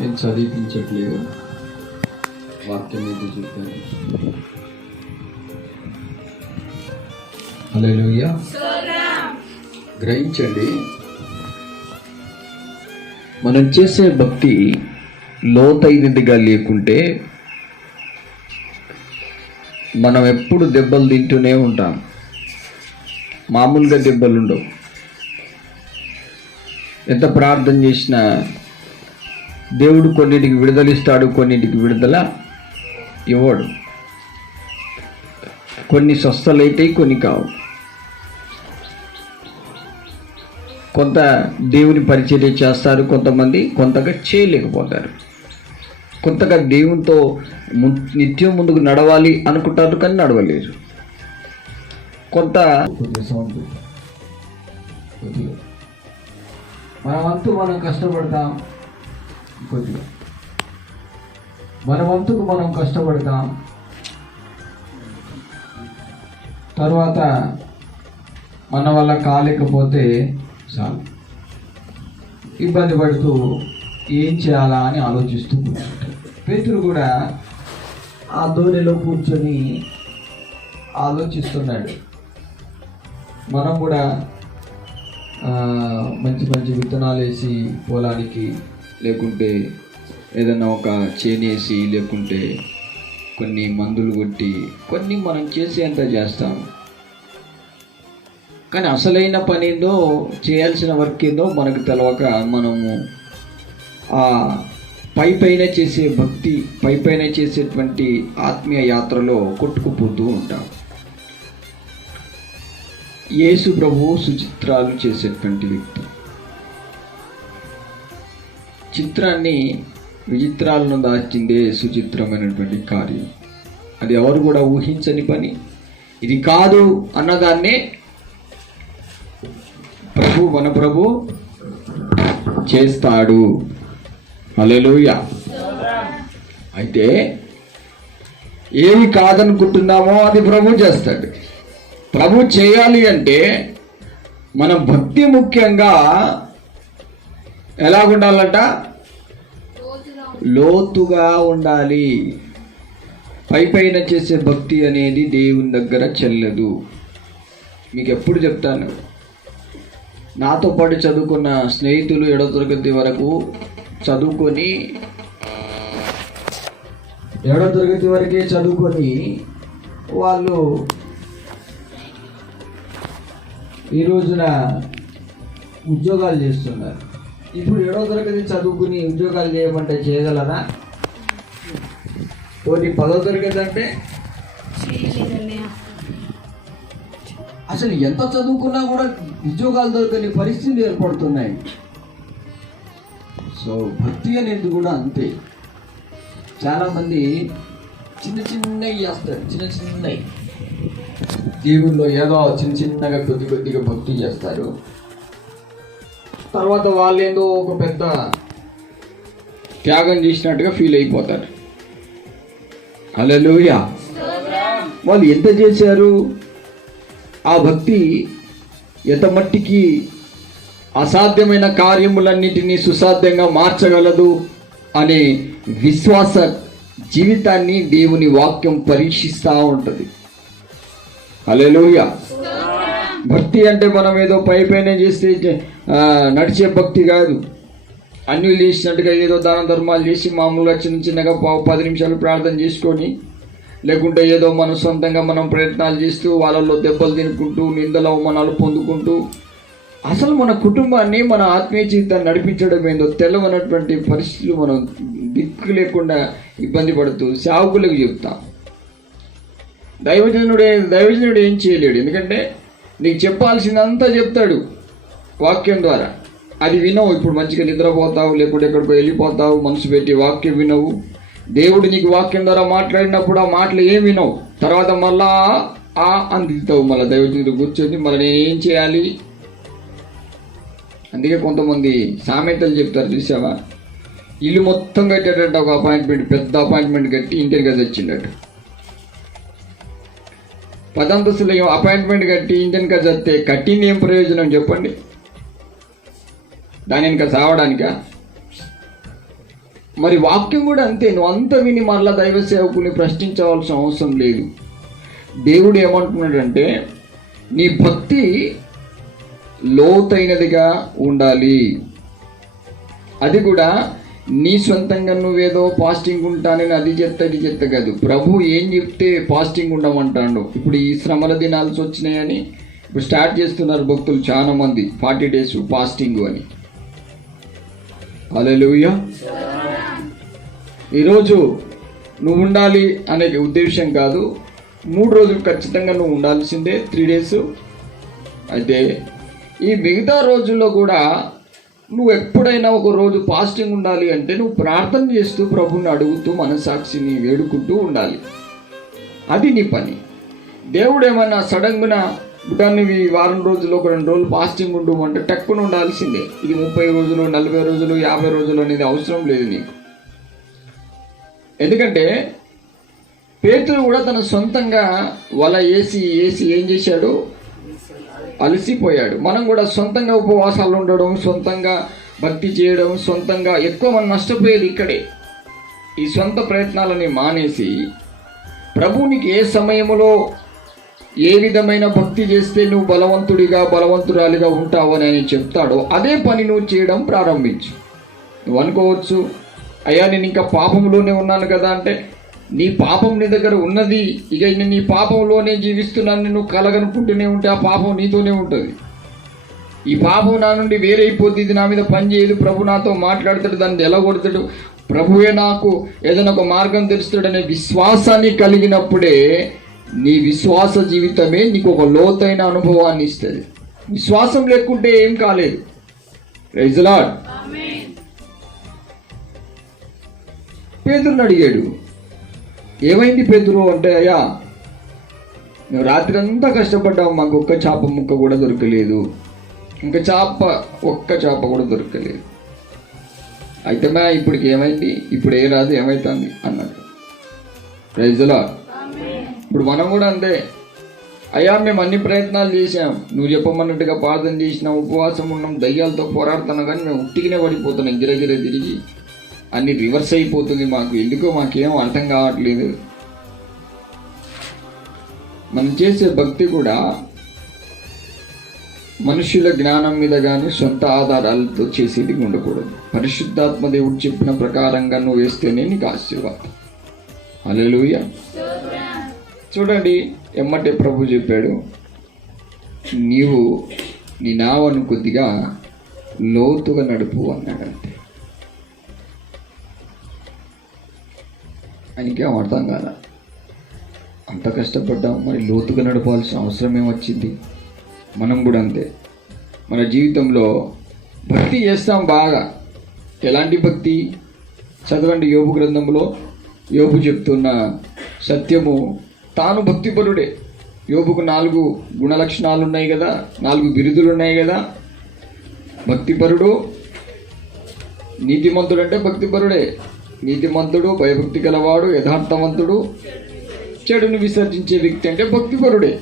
నేను చదివించట్లేదు, వాక్యం మీద చెప్పాను. హల్లెలూయా. గ్రహించండి, మనం చేసే భక్తి లోతైనదిగా లేకుంటే మనం ఎప్పుడు దెబ్బలు తింటూనే ఉంటాం. మామూలుగా దెబ్బలు ఉండవు. ఎంత ప్రార్థన చేసినా దేవుడు కొన్నిటికి విడుదల ఇస్తాడు, కొన్నిటికి విడుదల ఇవ్వడు. కొన్ని స్వస్థలైతే కొన్ని కావు. కొంత దేవుని పరిచర్య చేస్తారు, కొంతమంది కొంతగా చేయలేకపోతారు. కొంతగా దేవునితో నిత్యం ముందుకు నడవాలి అనుకుంటారు, కానీ నడవలేరు. కొంత మన వంతు మనం కష్టపడతాం, కొద్దిగా మన వంతుకు మనం కష్టపడతాం. తర్వాత మన వల్ల కాలేకపోతే చాలు ఇబ్బంది పడుతూ ఏం చేయాలా అని ఆలోచిస్తూ కూర్చుంటారు. పేతురు కూడా ఆ ధోనిలో కూర్చొని ఆలోచిస్తున్నాడు. మనం కూడా మంచి మంచి విత్తనాలు వేసి పొలానికి, లేకుంటే ఏదైనా ఒక చేనేసి, లేకుంటే కొన్ని మందులు కొట్టి కొన్ని మనం చేసేంత చేస్తాం. కానీ అసలైన పని ఏందో, చేయాల్సిన వర్క్ ఏందో మనకు తెలవక మనము ఆ పైపైన చేసే భక్తి, పైపైన చేసేటువంటి ఆత్మీయ యాత్రలో కొట్టుకుపోతూ ఉంటాం. యేసు ప్రభువు సుచిత్రాలు చేసేటువంటి వ్యక్తి. చిత్రాన్ని, విచిత్రాలను దాచిందే సుచిత్రమైనటువంటి కార్యం. అది ఎవరు కూడా ఊహించని పని. ఇది కాదు అన్నదాన్నే మన ప్రభు చేస్తాడు. హల్లెలూయా. అయితే ఏవి కాదనుకుంటున్నామో అది ప్రభు చేస్తాడు. ప్రభు చేయాలి అంటే మన భక్తి ముఖ్యంగా ఎలా ఉండాలంట? లోతుగా ఉండాలి. పైపైన చేసే భక్తి అనేది దేవుని దగ్గర చెల్లదు. మీకు ఎప్పుడు చెప్తాను, నాతో పాటు చదువుకున్న స్నేహితులు 7వ తరగతి వరకు చదువుకొని, 7వ తరగతి వరకే చదువుకొని వాళ్ళు ఈ రోజున ఉద్యోగాలు చేస్తున్నారు. ఇప్పుడు 7వ తరగతి చదువుకుని ఉద్యోగాలు చేయమంటే చేయగలరా? పోనీ 10వ తరగతి అంటే అసలు ఎంత చదువుకున్నా కూడా ఉద్యోగాలు దొరకని పరిస్థితులు ఏర్పడుతున్నాయి. సో భక్తి అనేది కూడా అంతే. చాలామంది చిన్న చిన్నవి చేస్తారు, చిన్న చిన్నవి దేవుల్లో ఏదో చిన్నగా కొద్దిగా భక్తి చేస్తారు. తర్వాత వాళ్ళు ఏదో ఒక పెద్ద త్యాగం చేసినట్టుగా ఫీల్ అయిపోతారు. హల్లెలూయా. వాళ్ళు ఎంత చేశారు? ఆ భక్తి ఎంత మట్టికి అసాధ్యమైన కార్యములన్నిటినీ సుసాధ్యంగా మార్చగలదు అనే విశ్వాస జీవితాన్ని దేవుని వాక్యం పరీక్షిస్తూ ఉంటుంది. హల్లెలూయా. భక్తి అంటే మనం ఏదో పైపైన చేస్తే నడిచే భక్తి కాదు. అన్యులు చేసినట్టుగా ఏదో దాన ధర్మాలు చేసి మామూలుగా చిన్నగా 10 నిమిషాలు ప్రార్థన చేసుకొని, లేకుంటే ఏదో మనం సొంతంగా మనం ప్రయత్నాలు చేస్తూ వాళ్ళల్లో దెబ్బలు తినుకుంటూ, నిందలు అవమానాలు పొందుకుంటూ, అసలు మన కుటుంబాన్ని, మన ఆత్మీయ జీవితాన్ని నడిపించడం ఏందో తెలవనటువంటి పరిస్థితులు మనం దిక్కు లేకుండా ఇబ్బంది పడుతూ సేవకులకు చెప్తాం. దైవజనుడు ఏం చేయలేడు. ఎందుకంటే నీకు చెప్పాల్సిందంతా చెప్తాడు వాక్యం ద్వారా. అది వినవు. ఇప్పుడు మంచిగా నిద్రపోతావు, లేకుంటే ఎక్కడికో వెళ్ళిపోతావు, మనసు పెట్టి వాక్యం వినవు. దేవుడు నీకు వాక్యం ద్వారా మాట్లాడినప్పుడు ఆ మాటలు ఏం వినవు. తర్వాత మళ్ళా అందిస్తావు. మళ్ళీ దైవజనుడు కూర్చొని మళ్ళీ నేనేం చేయాలి? అందుకే కొంతమంది సామెతలు చెప్తారు, చూసావా? ఇల్లు మొత్తం కట్టేటట్టు ఒక అపాయింట్మెంట్, పెద్ద అపాయింట్మెంట్ కట్టి ఇంటికి వచ్చిండట. 10 అంతస్తులు అపాయింట్మెంట్ కట్టి ఇంటికి చస్తే కట్టింది ఏం ప్రయోజనం చెప్పండి? దాని ఇంకా సావడానికా? మరి వాక్యం కూడా అంతే. నువ్వు అంత విని మరలా దైవ సేవకుని ప్రశ్నించవలసిన అవసరం లేదు. దేవుడు ఏమంటున్నాడంటే నీ భక్తి లోతైనదిగా ఉండాలి. అది కూడా నీ సొంతంగా నువ్వేదో ఫాస్టింగ్ ఉంటానని అది చెత్త కాదు. ప్రభు ఏం చెప్తే ఫాస్టింగ్ ఉండమంటాడు. ఇప్పుడు ఈ శ్రమల దినాలు వచ్చినాయని ఇప్పుడు స్టార్ట్ చేస్తున్నారు భక్తులు చాలా మంది, 40 days ఫాస్టింగ్ అని. హల్లెలూయా. ఈరోజు నువ్వు ఉండాలి అనే ఉద్దేశం కాదు, 3 రోజులు ఖచ్చితంగా నువ్వు ఉండాల్సిందే, 3 days. అయితే ఈ మిగతా రోజుల్లో కూడా నువ్వు ఎప్పుడైనా ఒక రోజు ఫాస్టింగ్ ఉండాలి అంటే నువ్వు ప్రార్థన చేస్తూ ప్రభుని అడుగుతూ మనసాక్షిని వేడుకుంటూ ఉండాలి. అది నీ పని. దేవుడు ఏమైనా సడన్గా నువ్వు వారం రోజులు ఒక 2 రోజులు ఫాస్టింగ్ ఉండు అంటే టక్కున ఉండాల్సిందే. ఇది 30 రోజులు 40 రోజులు 50 రోజులు అనేది అవసరం లేదు నీకు. ఎందుకంటే పేతురు కూడా తన సొంతంగా వల వేసి ఏం చేశాడు, అలసిపోయాడు. మనం కూడా సొంతంగా ఉపవాసాలు ఉండడం, సొంతంగా భక్తి చేయడం, సొంతంగా ఎక్కువ మనం నష్టపోయేది ఇక్కడే. ఈ సొంత ప్రయత్నాలని మానేసి ప్రభువునికి ఏ సమయంలో ఏ విధమైన భక్తి చేస్తే నువ్వు బలవంతురాలిగా ఉంటావు అని ఆయన చెప్తాడో అదే పని నువ్వు చేయడం ప్రారంభించు. నువ్వు అనుకోవచ్చు, అయ్యా నేను ఇంకా పాపంలోనే ఉన్నాను కదా అంటే, నీ పాపం నీ దగ్గర ఉన్నది. ఇక నేను నీ పాపంలోనే జీవిస్తున్నాను నువ్వు కలగనుకుంటూనే ఉంటే ఆ పాపం నీతోనే ఉంటుంది. ఈ పాపం నా నుండి వేరైపోద్ది, ఇది నా మీద పని చేయదు, ప్రభు నాతో మాట్లాడతాడు, దాన్ని ఎలా కొడతాడు, ప్రభువే నాకు ఏదైనా ఒక మార్గం తెలుస్తాడనే విశ్వాసాన్ని కలిగినప్పుడే నీ విశ్వాస జీవితమే నీకు ఒక లోతైన అనుభవాన్ని ఇస్తుంది. విశ్వాసం లేకుంటే ఏం కాలేదు. Praise the lord. పేతురుని అడిగాడు, ఏమైంది పేతురు అంటే, అయ్యా మేము రాత్రి అంతా కష్టపడ్డాము, మాకు ఒక్క చేప ముక్క కూడా దొరకలేదు, ఒక్క చేప కూడా దొరకలేదు. అయితే ఇప్పటికి ఏమైంది, ఇప్పుడు ఏ రాదు ఏమవుతుంది అన్నాడు. Praise the Lord. ఇప్పుడు మనం కూడా అంతే, అయ్యా మేము అన్ని ప్రయత్నాలు చేసాం, నువ్వు చెప్పమన్నట్టుగా ప్రార్థన చేసినాం, ఉపవాసం ఉన్నాం, దయ్యాలతో పోరాడుతున్నాం, కానీ మేము ఉట్టిగానే పడిపోతున్నాం, గిరగిర తిరిగి అన్ని రివర్స్ అయిపోతుంది, మాకు ఎందుకో మాకేం అర్థం కావట్లేదు. మనం చేసే భక్తి కూడా మనుషుల జ్ఞానం మీద కానీ సొంత ఆధారాలతో చేసేది ఉండకూడదు. పరిశుద్ధాత్మ దేవుడు చెప్పిన ప్రకారంగా నువ్వు వేస్తేనే నీకు ఆశీర్వాదం. హల్లెలూయా. చూడండి, ఎమ్మటే ప్రభు చెప్పాడు, నీవు నీ నావను కొద్దిగా లోతుగా నడుపు అన్నాడంతే. ఆయనకేం అర్థం కాదా, అంత కష్టపడ్డాం, మరి లోతుగా నడపాల్సిన అవసరం ఏమొచ్చింది? మనం కూడా అంతే, మన జీవితంలో భక్తి చేస్తాం బాగా. ఎలాంటి భక్తి? చదవండి యోబు గ్రంథంలో. యోబు చెప్తున్న సత్యము, తాను భక్తిపరుడే. యోబుకు 4 గుణలక్షణాలు ఉన్నాయి కదా, 4 బిరుదులు ఉన్నాయి కదా. భక్తిపరుడు, నీతిమంతుడు అంటే భక్తిపరుడే. నీతిమంతుడు, భయభక్తి గలవాడు, యథార్థవంతుడు, చెడును విసర్జించే వ్యక్తి అంటే భక్తిపరుడే,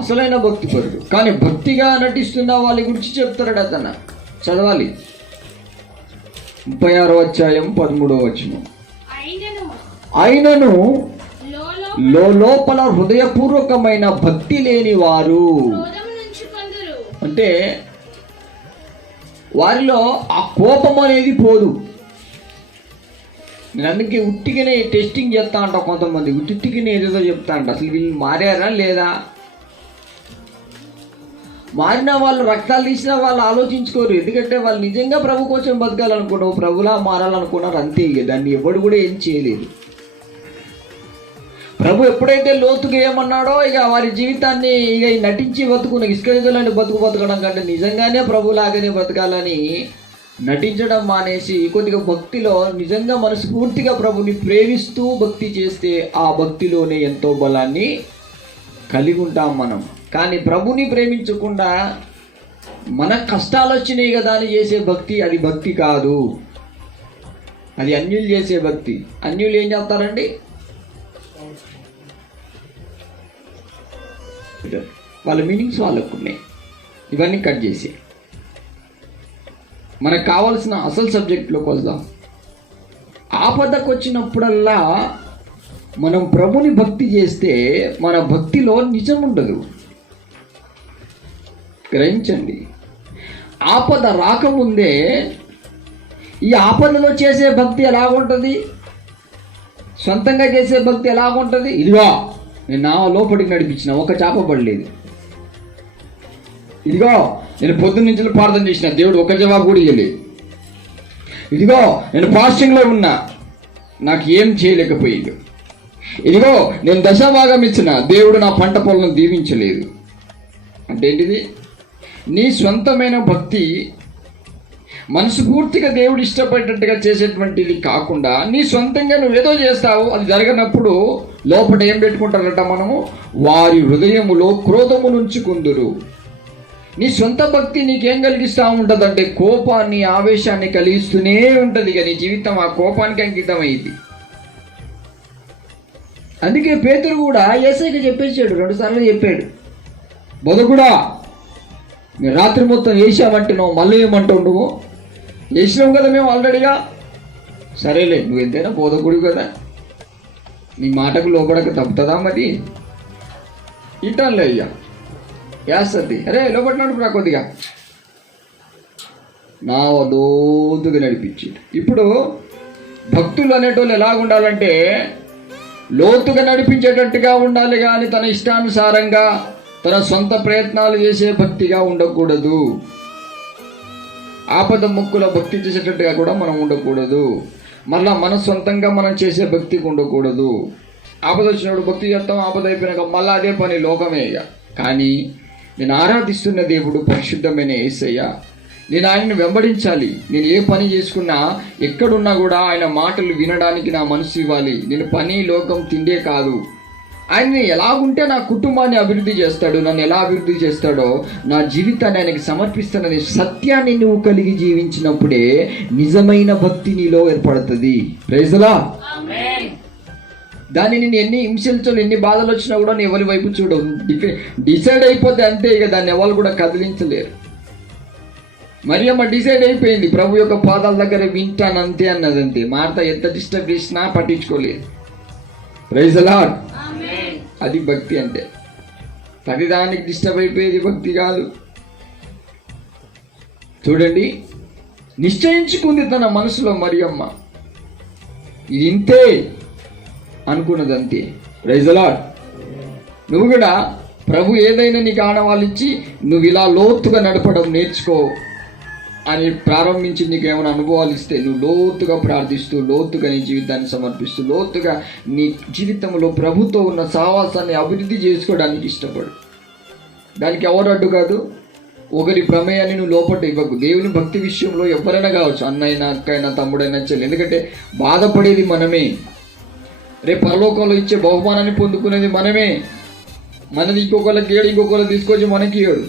అసలైన భక్తిపరుడు. కానీ భక్తిగా నటిస్తున్న వాళ్ళ గురించి చెప్తాడు అతను. చదవాలి 36వ అధ్యాయం 13వ వచనం. అయినను లోపల హృదయపూర్వకమైన భక్తి లేని వారు అంటే వారిలో ఆ కోపం అనేది పోదు. నేను అందుకే ఉట్టిగానే టెస్టింగ్ చేస్తా అంట, కొంతమంది ఉట్టిగానే ఏదేదో చెప్తా అంట. అసలు వీళ్ళు మారారా లేదా? మారిన వాళ్ళు, రక్తాలు తీసిన వాళ్ళు ఆలోచించుకోరు. ఎందుకంటే వాళ్ళు నిజంగా ప్రభు కోసం బతకాలనుకున్నారు, ప్రభులా మారాలనుకున్నారు, అంతే. ఇక దాన్ని ఎవడు కూడా ఏం చేయలేదు. ప్రభు ఎప్పుడైతే లోతుగా ఏమన్నాడో ఇక వారి జీవితాన్ని ఇక నటించి బతుకున్న ఇసుకలాంటి బతకడం కంటే నిజంగానే ప్రభులాగానే బతకాలని నటించడం మానేసి కొద్దిగా భక్తిలో నిజంగా మనస్ఫూర్తిగా ప్రభుని ప్రేమిస్తూ భక్తి చేస్తే ఆ భక్తిలోనే ఎంతో బలాన్ని కలిగి ఉంటాం మనం. కానీ ప్రభుని ప్రేమించకుండా మన కష్టాలు వచ్చినాయి కదా అని చేసే భక్తి, అది భక్తి కాదు, అది అన్యులు చేసే భక్తి. అన్యులు ఏం చేస్తారండి? వాళ్ళ మీనింగ్స్ వాళ్ళకు ఉన్నాయి, ఇవన్నీ కట్ చేసి మనకు కావాల్సిన అసలు సబ్జెక్ట్లోకి వద్దాం. ఆపదకు వచ్చినప్పుడల్లా మనం ప్రభుని భక్తి చేస్తే మన భక్తిలో నిజం ఉండదు. గ్రహించండి. ఆపద రాకముందే ఈ ఆపదలో చేసే భక్తి ఎలాగుంటుంది, సొంతంగా చేసే భక్తి ఎలాగుంటుంది? ఇదిగో నేను నా లోపలికి నడిపించిన, ఒక చేప పడలేదు. ఇదిగో నేను పొద్దున్న నుంచి ప్రార్థన చేసిన, దేవుడు ఒక జవాబు కూడా ఇవ్వలేదు. ఇదిగో నేను ఫాస్టింగ్లో ఉన్నా, నాకు ఏం చేయలేకపోయింది. ఇదిగో నేను దశభాగం ఇచ్చిన, దేవుడు నా పంట పొలను దీవించలేదు. అంటే ఏంటిది? నీ సొంతమైన భక్తి మనస్ఫూర్తిగా దేవుడు ఇష్టపడేటట్టుగా చేసేటువంటిది కాకుండా నీ సొంతంగా నువ్వేదో చేస్తావు, అది జరగనప్పుడు లోపల ఏం పెట్టుకుంటారట, మనము వారి హృదయములో క్రోధము నుంచుకుందురు. నీ సొంత భక్తి నీకేం కలిగిస్తూ ఉంటుందంటే కోపాన్ని, ఆవేశాన్ని కలిగిస్తూనే ఉంటుంది. ఇక నీ జీవితం ఆ కోపానికి అంకితమైంది. అందుకే పేతురు కూడా యేసయ్యకి చెప్పేసాడు, 2 సార్లు చెప్పాడు, బొదకుడా మీరు రాత్రి మొత్తం వేసామంటే నువ్వు మళ్ళీ ఏమంటావు, నువ్వు వేసినావు కదా మేము ఆల్రెడీగా. సరేలే, నువ్వు ఎంతైనా బోధకుడు కదా, నీ మాటకు లోపడక తప్పుతుందా మరి? ఇంటానులే అయ్యా, వేస్తుంది. అరే లోపల నడుపురా కొద్దిగా, నా లోతుగా నడిపించి. ఇప్పుడు భక్తులు అనేటోళ్ళు ఎలాగుండాలంటే లోతుగా నడిపించేటట్టుగా ఉండాలి, కానీ తన ఇష్టానుసారంగా తన సొంత ప్రయత్నాలు చేసే భక్తిగా ఉండకూడదు. ఆపద ముక్కుల భక్తి చేసేటట్టుగా కూడా మనం ఉండకూడదు. మళ్ళా మన సొంతంగా మనం చేసే భక్తికి ఉండకూడదు. ఆపద వచ్చినప్పుడు భక్తి చేస్తాం, ఆపద అయిపోయినాక మళ్ళీ అదే పని, లోకమే. ఇక కానీ నేను ఆరాధిస్తున్న దేవుడు పరిశుద్ధమైన యేసయ్య, నేను ఆయనను వెంబడించాలి. నేను ఏ పని చేసుకున్నా, ఎక్కడున్నా కూడా ఆయన మాటలు వినడానికి నా మనసు ఇవ్వాలి. నేను పని, లోకం, తిండే కాదు. ఆయన ఎలాగుంటే నా కుటుంబాన్ని అభివృద్ధి చేస్తాడు, నన్ను ఎలా అభివృద్ధి చేస్తాడో నా జీవితాన్ని ఆయనకి సమర్పిస్తాననే సత్యాన్ని నువ్వు కలిగి జీవించినప్పుడే నిజమైన భక్తి నీలో ఏర్పడుతుంది. Praise the Lord. దాన్ని నేను ఎన్ని హింసలు, ఎన్ని బాధలు వచ్చినా కూడా నేను ఎవరి వైపు చూడవు. డిసైడ్ అయిపోతే అంతే, ఇక దాన్ని ఎవరు కూడా కదిలించలేరు. మరియమ్మ డిసైడ్ అయిపోయింది, ప్రభు యొక్క పాదాల దగ్గర వింటాను అంతే అన్నది. అంతే, మార్త ఎంత డిస్టర్బ్ చేసినా పట్టించుకోలేదు. Praise the Lord. అది భక్తి అంటే. ప్రతిదానికి డిస్టర్బ్ అయిపోయేది భక్తి కాదు. చూడండి, నిశ్చయించుకుంది తన మనసులో మరియమ్మ, ఇది ఇంతే అనుకున్నది, అంతే. Praise the Lord. నువ్వు కూడా ప్రభు ఏదైనా నీకు ఆనవాళ్ళు ఇచ్చి నువ్వు ఇలా లోతుగా నడపడం నేర్చుకో అని ప్రారంభించి నీకు ఏమైనా అనుభవాలు ఇస్తే నువ్వు లోతుగా ప్రార్థిస్తూ, లోతుగా నీ జీవితాన్ని సమర్పిస్తూ, లోతుగా నీ జీవితంలో ప్రభుతో ఉన్న సావాసాన్ని అభివృద్ధి చేసుకోవడానికి ఇష్టపడు. దానికి ఎవరు అడ్డు కాదు. ఒకరి ప్రమేయాన్ని నువ్వు లోపల ఇవ్వకు. దేవుని భక్తి విషయంలో ఎవరైనా కావచ్చు, అన్నైనా, అక్కైనా, తమ్ముడైనా, చెల్లి. ఎందుకంటే బాధపడేది మనమే, రేపు పరలోకంలో ఇచ్చే బహుమానాన్ని పొందుకునేది మనమే. మనది ఇంకొకరికి ఏడు, ఇంకొకరు తీసుకొచ్చి మనకి ఏడు.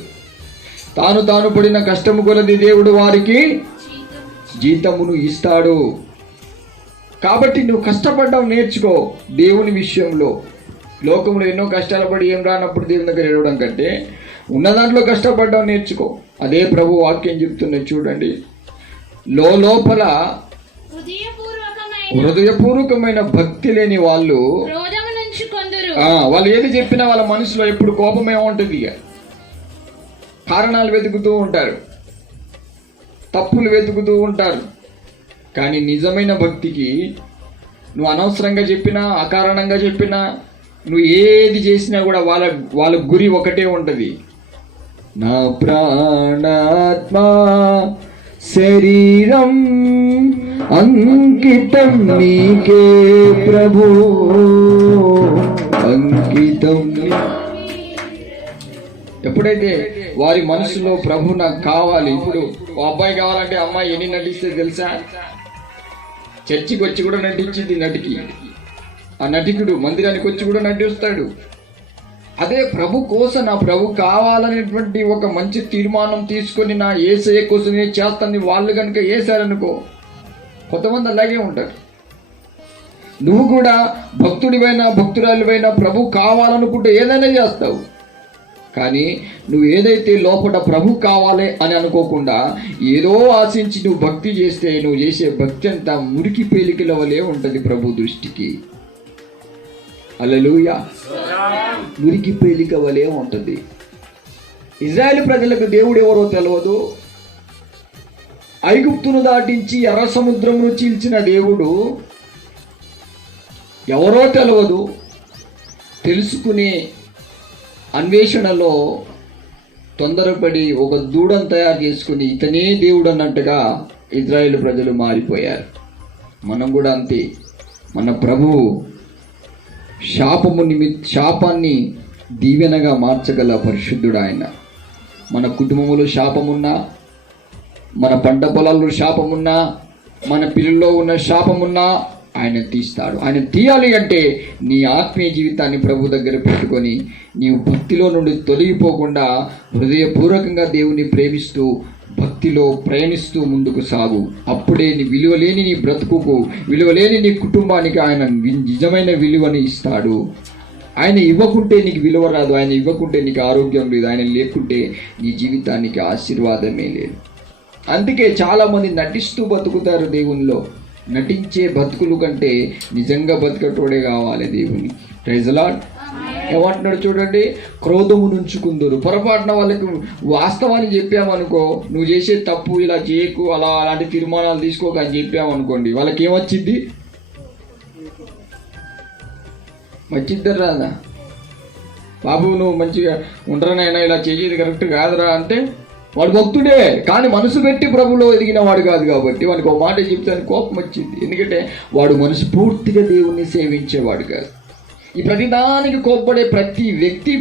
తాను పడిన కష్టము కొలది దేవుడు వారికి జీతమును ఇస్తాడు. కాబట్టి నువ్వు కష్టపడ్డం నేర్చుకో దేవుని విషయంలో. లోకంలో ఎన్నో కష్టాలు పడి ఏం రానప్పుడు దేవుని దగ్గర ఏడవడం కంటే ఉన్న దాంట్లో కష్టపడ్డం నేర్చుకో. అదే ప్రభు వాక్యం చెప్తున్నది చూడండి. లోపల హృదయపూర్వకమైన భక్తి లేని వాళ్ళు ఏది చెప్పినా వాళ్ళ మనసులో ఎప్పుడు కోపమే ఉంటుంది. ఇక కారణాలు వెతుకుతూ ఉంటారు, తప్పులు వెతుకుతూ ఉంటారు. కానీ నిజమైన భక్తికి నువ్వు అనవసరంగా చెప్పినా, అకారణంగా చెప్పినా, నువ్వు ఏది చేసినా కూడా వాళ్ళ గురి ఒకటే ఉంటుంది. నా ప్రాణాత్మ శరీరం అంకితం నీకే ప్రభు, అంకితం. ఎప్పుడైతే వారి మనసులో ప్రభు నాకు కావాలి, ఇప్పుడు ఓ అబ్బాయి కావాలంటే అమ్మాయి ఎన్ని నటిస్తే తెలుసా? చర్చికి వచ్చి కూడా నటించింది నటికి. ఆ నటికుడు మందిరానికి వచ్చి కూడా నటిస్తాడు. అదే ప్రభు కోసం, నా ప్రభు కావాలనేటువంటి ఒక మంచి తీర్మానం తీసుకొని నా యేసయ్య కోసం నేను చేస్తాను వాళ్ళు కనుక వేశారనుకో, కొంతమంది అలాగే ఉంటారు. నువ్వు కూడా భక్తుడివైనా భక్తురాలివైనా ప్రభు కావాలనుకుంటే ఏదైనా చేస్తావు. కానీ నువ్వు ఏదైతే లోపల ప్రభు కావాలి అని అనుకోకుండా ఏదో ఆశించి నువ్వు భక్తి చేస్తే నువ్వు చేసే భక్తి అంతా మురికి పేలికల వలె ఉంటుంది ప్రభు దృష్టికి. హల్లెలూయా. మురికి పేలిక వలె ఉంటుంది. ఇజ్రాయేలు ప్రజలకు దేవుడు ఎవరో తెలియదు. ఐగుప్తును దాటించి ఎర్ర సముద్రమును చీల్చిన దేవుడు ఎవరో తెలియదు. తెలుసుకునే అన్వేషణలో తొందరపడి ఒక దూడను తయారు చేసుకుని ఇతనే దేవుడు అన్నట్టుగా ఇజ్రాయేలు ప్రజలు మారిపోయారు. మనం కూడా అంతే. మన ప్రభువు శాపాన్ని దీవెనగా మార్చగల పరిశుద్ధుడు ఆయన. మన కుటుంబంలో శాపమున్నా, మన పంట పొలాల్లో శాపమున్నా, మన పిల్లల్లో ఉన్న శాపమున్నా ఆయన తీస్తాడు. ఆయన తీయాలి అంటే నీ ఆత్మీయ జీవితాన్ని ప్రభు దగ్గర పెట్టుకొని నీవు భక్తిలో నుండి తొలగిపోకుండా హృదయపూర్వకంగా దేవుని ప్రేమిస్తూ భక్తిలో ప్రయాణిస్తూ ముందుకు సాగు. అప్పుడే నీ విలువలేని నీ బ్రతుకుకు, విలువలేని నీ కుటుంబానికి ఆయన నిజమైన విలువని ఇస్తాడు. ఆయన ఇవ్వకుంటే నీకు విలువ రాదు. ఆయన ఇవ్వకుంటే నీకు ఆరోగ్యం లేదు. ఆయన లేకుంటే నీ జీవితానికి ఆశీర్వాదమే లేదు. అందుకే చాలామంది నటిస్తూ బతుకుతారు దేవునిలో. నటించే బతుకులు కంటే నిజంగా బతుకటోడే కావాలి దేవుని. Praise the Lord. ఏమంటున్నాడు చూడండి, క్రోధము నుంచుకుందరు. పొరపాటున వాళ్ళకి వాస్తవాన్ని చెప్పామనుకో, నువ్వు చేసే తప్పు ఇలా చేయకు, అలాంటి తీర్మానాలు తీసుకోక అని చెప్పామనుకోండి, వాళ్ళకి ఏమొచ్చింది? వచ్చిద్దరు రాదా? బాబు నువ్వు మంచిగా ఉండరానైనా ఇలా చేసేది కరెక్ట్ కాదురా అంటే వాడు భక్తుడే, కానీ మనసు పెట్టి ప్రభులో ఎదిగిన వాడు కాదు. కాబట్టి వాడికి ఒక మాట చెప్తే కోపం వచ్చింది. ఎందుకంటే వాడు మనసు పూర్తిగా దేవుణ్ణి సేవించేవాడు కాదు. ఈ ప్రతిదానికి కోప్పడే ప్రతి వ్యక్తి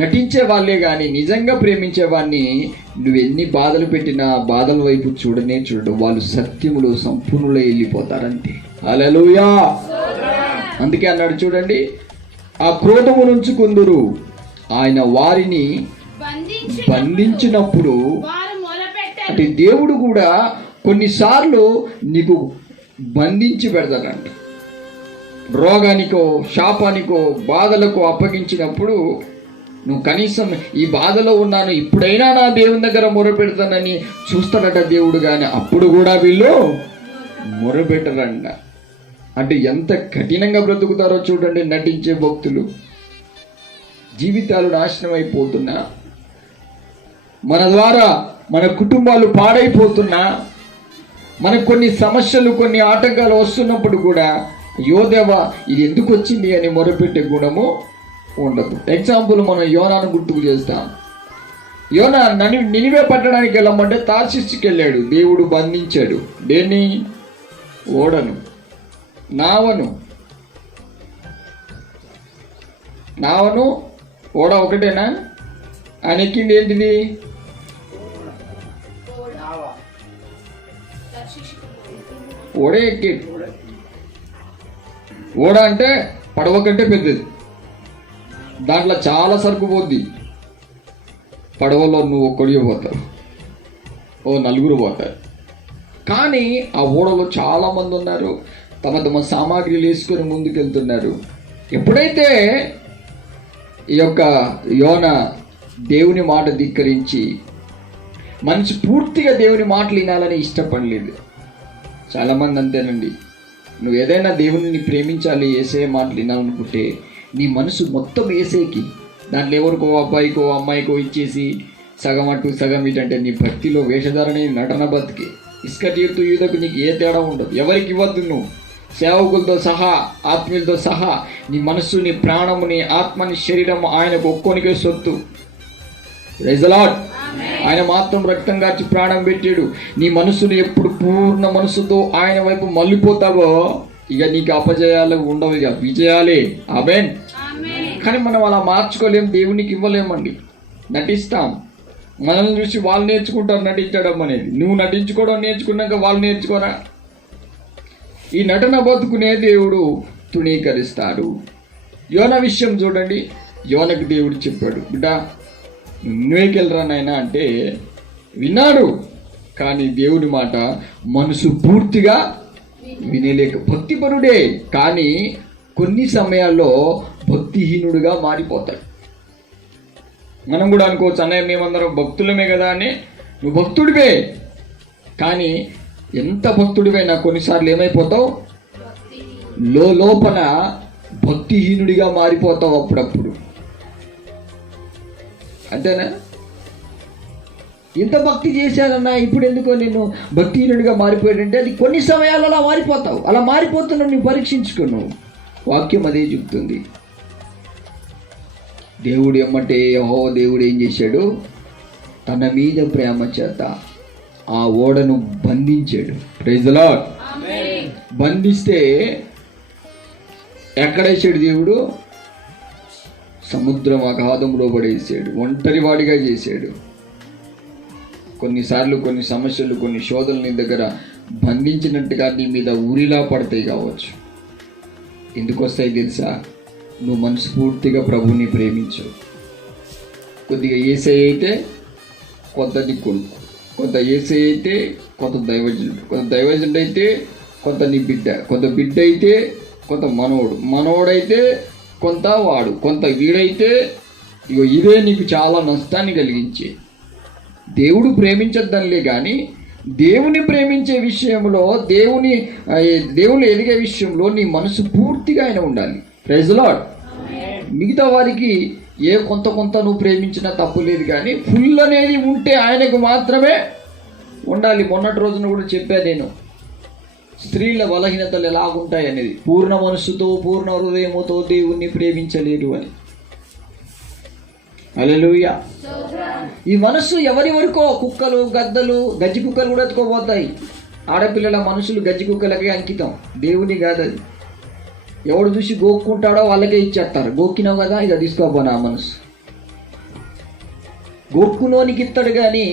నటించే వాళ్ళే కానీ నిజంగా ప్రేమించే వాడిని నువ్వు ఎన్ని బాధలు పెట్టినా బాధల వైపు చూడనే చూడడు. వాళ్ళు సత్యములో సంపూర్ణులై వెళ్ళిపోతారంతే. హల్లెలూయా. అందుకే అన్నాడు చూడండి, ఆ క్రోధము నుంచుకుందురు, ఆయన వారిని బంధించినప్పుడు. అంటే దేవుడు కూడా కొన్నిసార్లు నీకు బంధించి పెడతాడంట. రోగానికో శాపానికో బాధలకు అప్పగించినప్పుడు నువ్వు కనీసం ఈ బాధలో ఉన్నాను, ఇప్పుడైనా నా దేవుని దగ్గర మొరపెడతానని చూస్తాడట దేవుడు. కానీ అప్పుడు కూడా వీళ్ళు మొరపెట్టరంట. అంటే ఎంత కఠినంగా బ్రతుకుతారో చూడండి నటించే భక్తులు. జీవితాలు నాశనం అయిపోతున్నా, మన ద్వారా మన కుటుంబాలు పాడైపోతున్నా, మనకు కొన్ని సమస్యలు కొన్ని ఆటంకాలు వస్తున్నప్పుడు కూడా యోదేవా ఇది ఎందుకు వచ్చింది అని మొరపెట్టే గుణము ఉండదు. ఎగ్జాంపుల్ మనం యోనాను గుర్తుకు చేస్తాం. యోనా నినివే పట్టడానికి వెళ్ళమంటే తార్షీషుకి వెళ్ళాడు. దేవుడు బంధించాడు. దేన్ని? ఓడను, నావను ఓడ ఒకటేనా? ఆయన ఎక్కింది ఏంటిది? ఓడే ఎక్కి. ఓడ అంటే పడవ కంటే పెద్దది. దాంట్లో చాలా సరుకు పోద్ది. పడవలో నువ్వు ఒక్కడియో పోతావు, నలుగురు పోతారు. కానీ ఆ ఓడలో చాలామంది ఉన్నారు. తమ తమ సామాగ్రిలు వేసుకొని ముందుకెళ్తున్నారు. ఎప్పుడైతే ఈ యొక్క యోన దేవుని మాట ధిక్కరించి మనిషి పూర్తిగా దేవుని మాటలు వినాలని ఇష్టపడలేదు. చాలామంది అంతేనండి. నువ్వు ఏదైనా దేవుని ప్రేమించాలి, ఏసే మాటలు వినాలనుకుంటే నీ మనసు మొత్తం ఏసేకి, దాంట్లో ఎవరికో అబ్బాయికో అమ్మాయికో ఇచ్చేసి సగం అటు సగం ఇటు అంటే నీ భక్తిలో వేషధారణ నటన బతికి ఇసుక తీరుతూ యూదకు నీకు ఏ తేడా ఉండదు. ఎవరికి ఇవ్వద్దు. నువ్వు సేవకులతో సహా ఆత్మీయులతో సహా నీ మనస్సు, నీ ప్రాణము, నీ ఆత్మని శరీరము ఆయనకు ఒక్కోనికే సొత్తు. Praise the Lord. ఆయన మాత్రం రక్తం కార్చి ప్రాణం పెట్టాడు. నీ మనసుని ఎప్పుడు పూర్ణ మనసుతో ఆయన వైపు మళ్ళీపోతావో ఇక నీకు అపజయాలు ఉండవు, ఇక విజయాలే. ఆమేన్. కానీ మనం అలా మార్చుకోలేం, దేవునికి ఇవ్వలేమండి. నటిస్తాం. మనల్ని చూసి వాళ్ళు నేర్చుకుంటారు నటించడం అనేది. నువ్వు నటించుకోవడం నేర్చుకున్నాక వాళ్ళు నేర్చుకోరా? ఈ నటన బతుకునే దేవుడు తృణీకరిస్తాడు. యోన విషయం చూడండి. యోనకు దేవుడు చెప్పాడు, బిడ్డ నువ్వేకెళ్ళరా నాయనా అంటే విన్నాడు. కానీ దేవుని మాట మనసు పూర్తిగా వినలేక భక్తిపరుడే, కానీ కొన్ని సమయాల్లో భక్తిహీనుడుగా మారిపోతాడు. మనం కూడా అనుకోవచ్చు, అన్నయ్య మేమందరం భక్తులమే కదా అని. నువ్వు భక్తుడివే, కానీ ఎంత భక్తుడివైనా కొన్నిసార్లు ఏమైపోతావు, లోపల భక్తిహీనుడిగా మారిపోతావు అప్పుడప్పుడు. అంతేనా? ఎంత భక్తి చేశానన్నా ఇప్పుడు ఎందుకో నేను భక్తిహీనుడిగా మారిపోయాడంటే అది కొన్ని సమయాల్లో అలా మారిపోతావు. అలా మారిపోతున్నావు, నువ్వు పరీక్షించుకున్నావు. వాక్యం అదే చెప్తుంది. దేవుడు ఎమ్మటే దేవుడు ఏం చేశాడు, తన మీద ప్రేమ చేత ఆ ఓడను బంధించాడు. Praise the lord. బంధిస్తే ఎక్కడేసాడు దేవుడు? సముద్రం అగాధంలో పడేసాడు, ఒంటరి వాడిగా చేశాడు. కొన్నిసార్లు కొన్ని సమస్యలు, కొన్ని శోధనలు నీ దగ్గర బంధించినట్టుగా నీ మీద ఊరిలా పడతాయి కావచ్చు. ఎందుకు వస్తాయి తెలుసా? నువ్వు మనస్ఫూర్తిగా ప్రభువుని ప్రేమించు. కొద్దిగా యేసయ్య అయితే కొంత నీ కొడుకు, కొంత యేసయ్య అయితే కొంత దైవజనుడు, కొంత దైవజనుడు అయితే కొంత నీ బిడ్డ, కొంత బిడ్డ అయితే కొంత మనోడైతే కొంత వాడు, కొంత వీడైతే ఇదే నీకు చాలా నష్టాన్ని కలిగించే. దేవుడు ప్రేమించొద్దనిలే కానీ దేవుని ప్రేమించే విషయంలో, దేవుని ఎదిగే విషయంలో నీ మనసు పూర్తిగా ఆయన ఉండాలి. Praise the Lord. మిగతా వారికి కొంత నువ్వు ప్రేమించినా తప్పు లేదు, కానీ ఫుల్ అనేది ఉంటే ఆయనకు మాత్రమే ఉండాలి. మొన్నటి రోజున కూడా చెప్పా నేను, స్త్రీల బలహీనతలు ఎలాగుంటాయి అనేది. పూర్ణ మనస్సుతో పూర్ణ హృదయముతో దేవుణ్ణి ప్రేమించలేరు అని. హల్లెలూయా. ఈ మనస్సు ఎవరి వరకో, కుక్కలు, గద్దలు, గజ్జి కుక్కలు కూడా ఎత్తుకోబోతాయి. ఆడపిల్లల మనసులు గజ్జి కుక్కలకే అంకితం, దేవుని కాదు అది. ఎవడు చూసి గోక్కుంటాడో వాళ్ళకే ఇచ్చేస్తారు. గోక్కినావు కదా, ఇక తీసుకోపోనా మనసు. గోక్కులోనికి ఇస్తాడు కానీ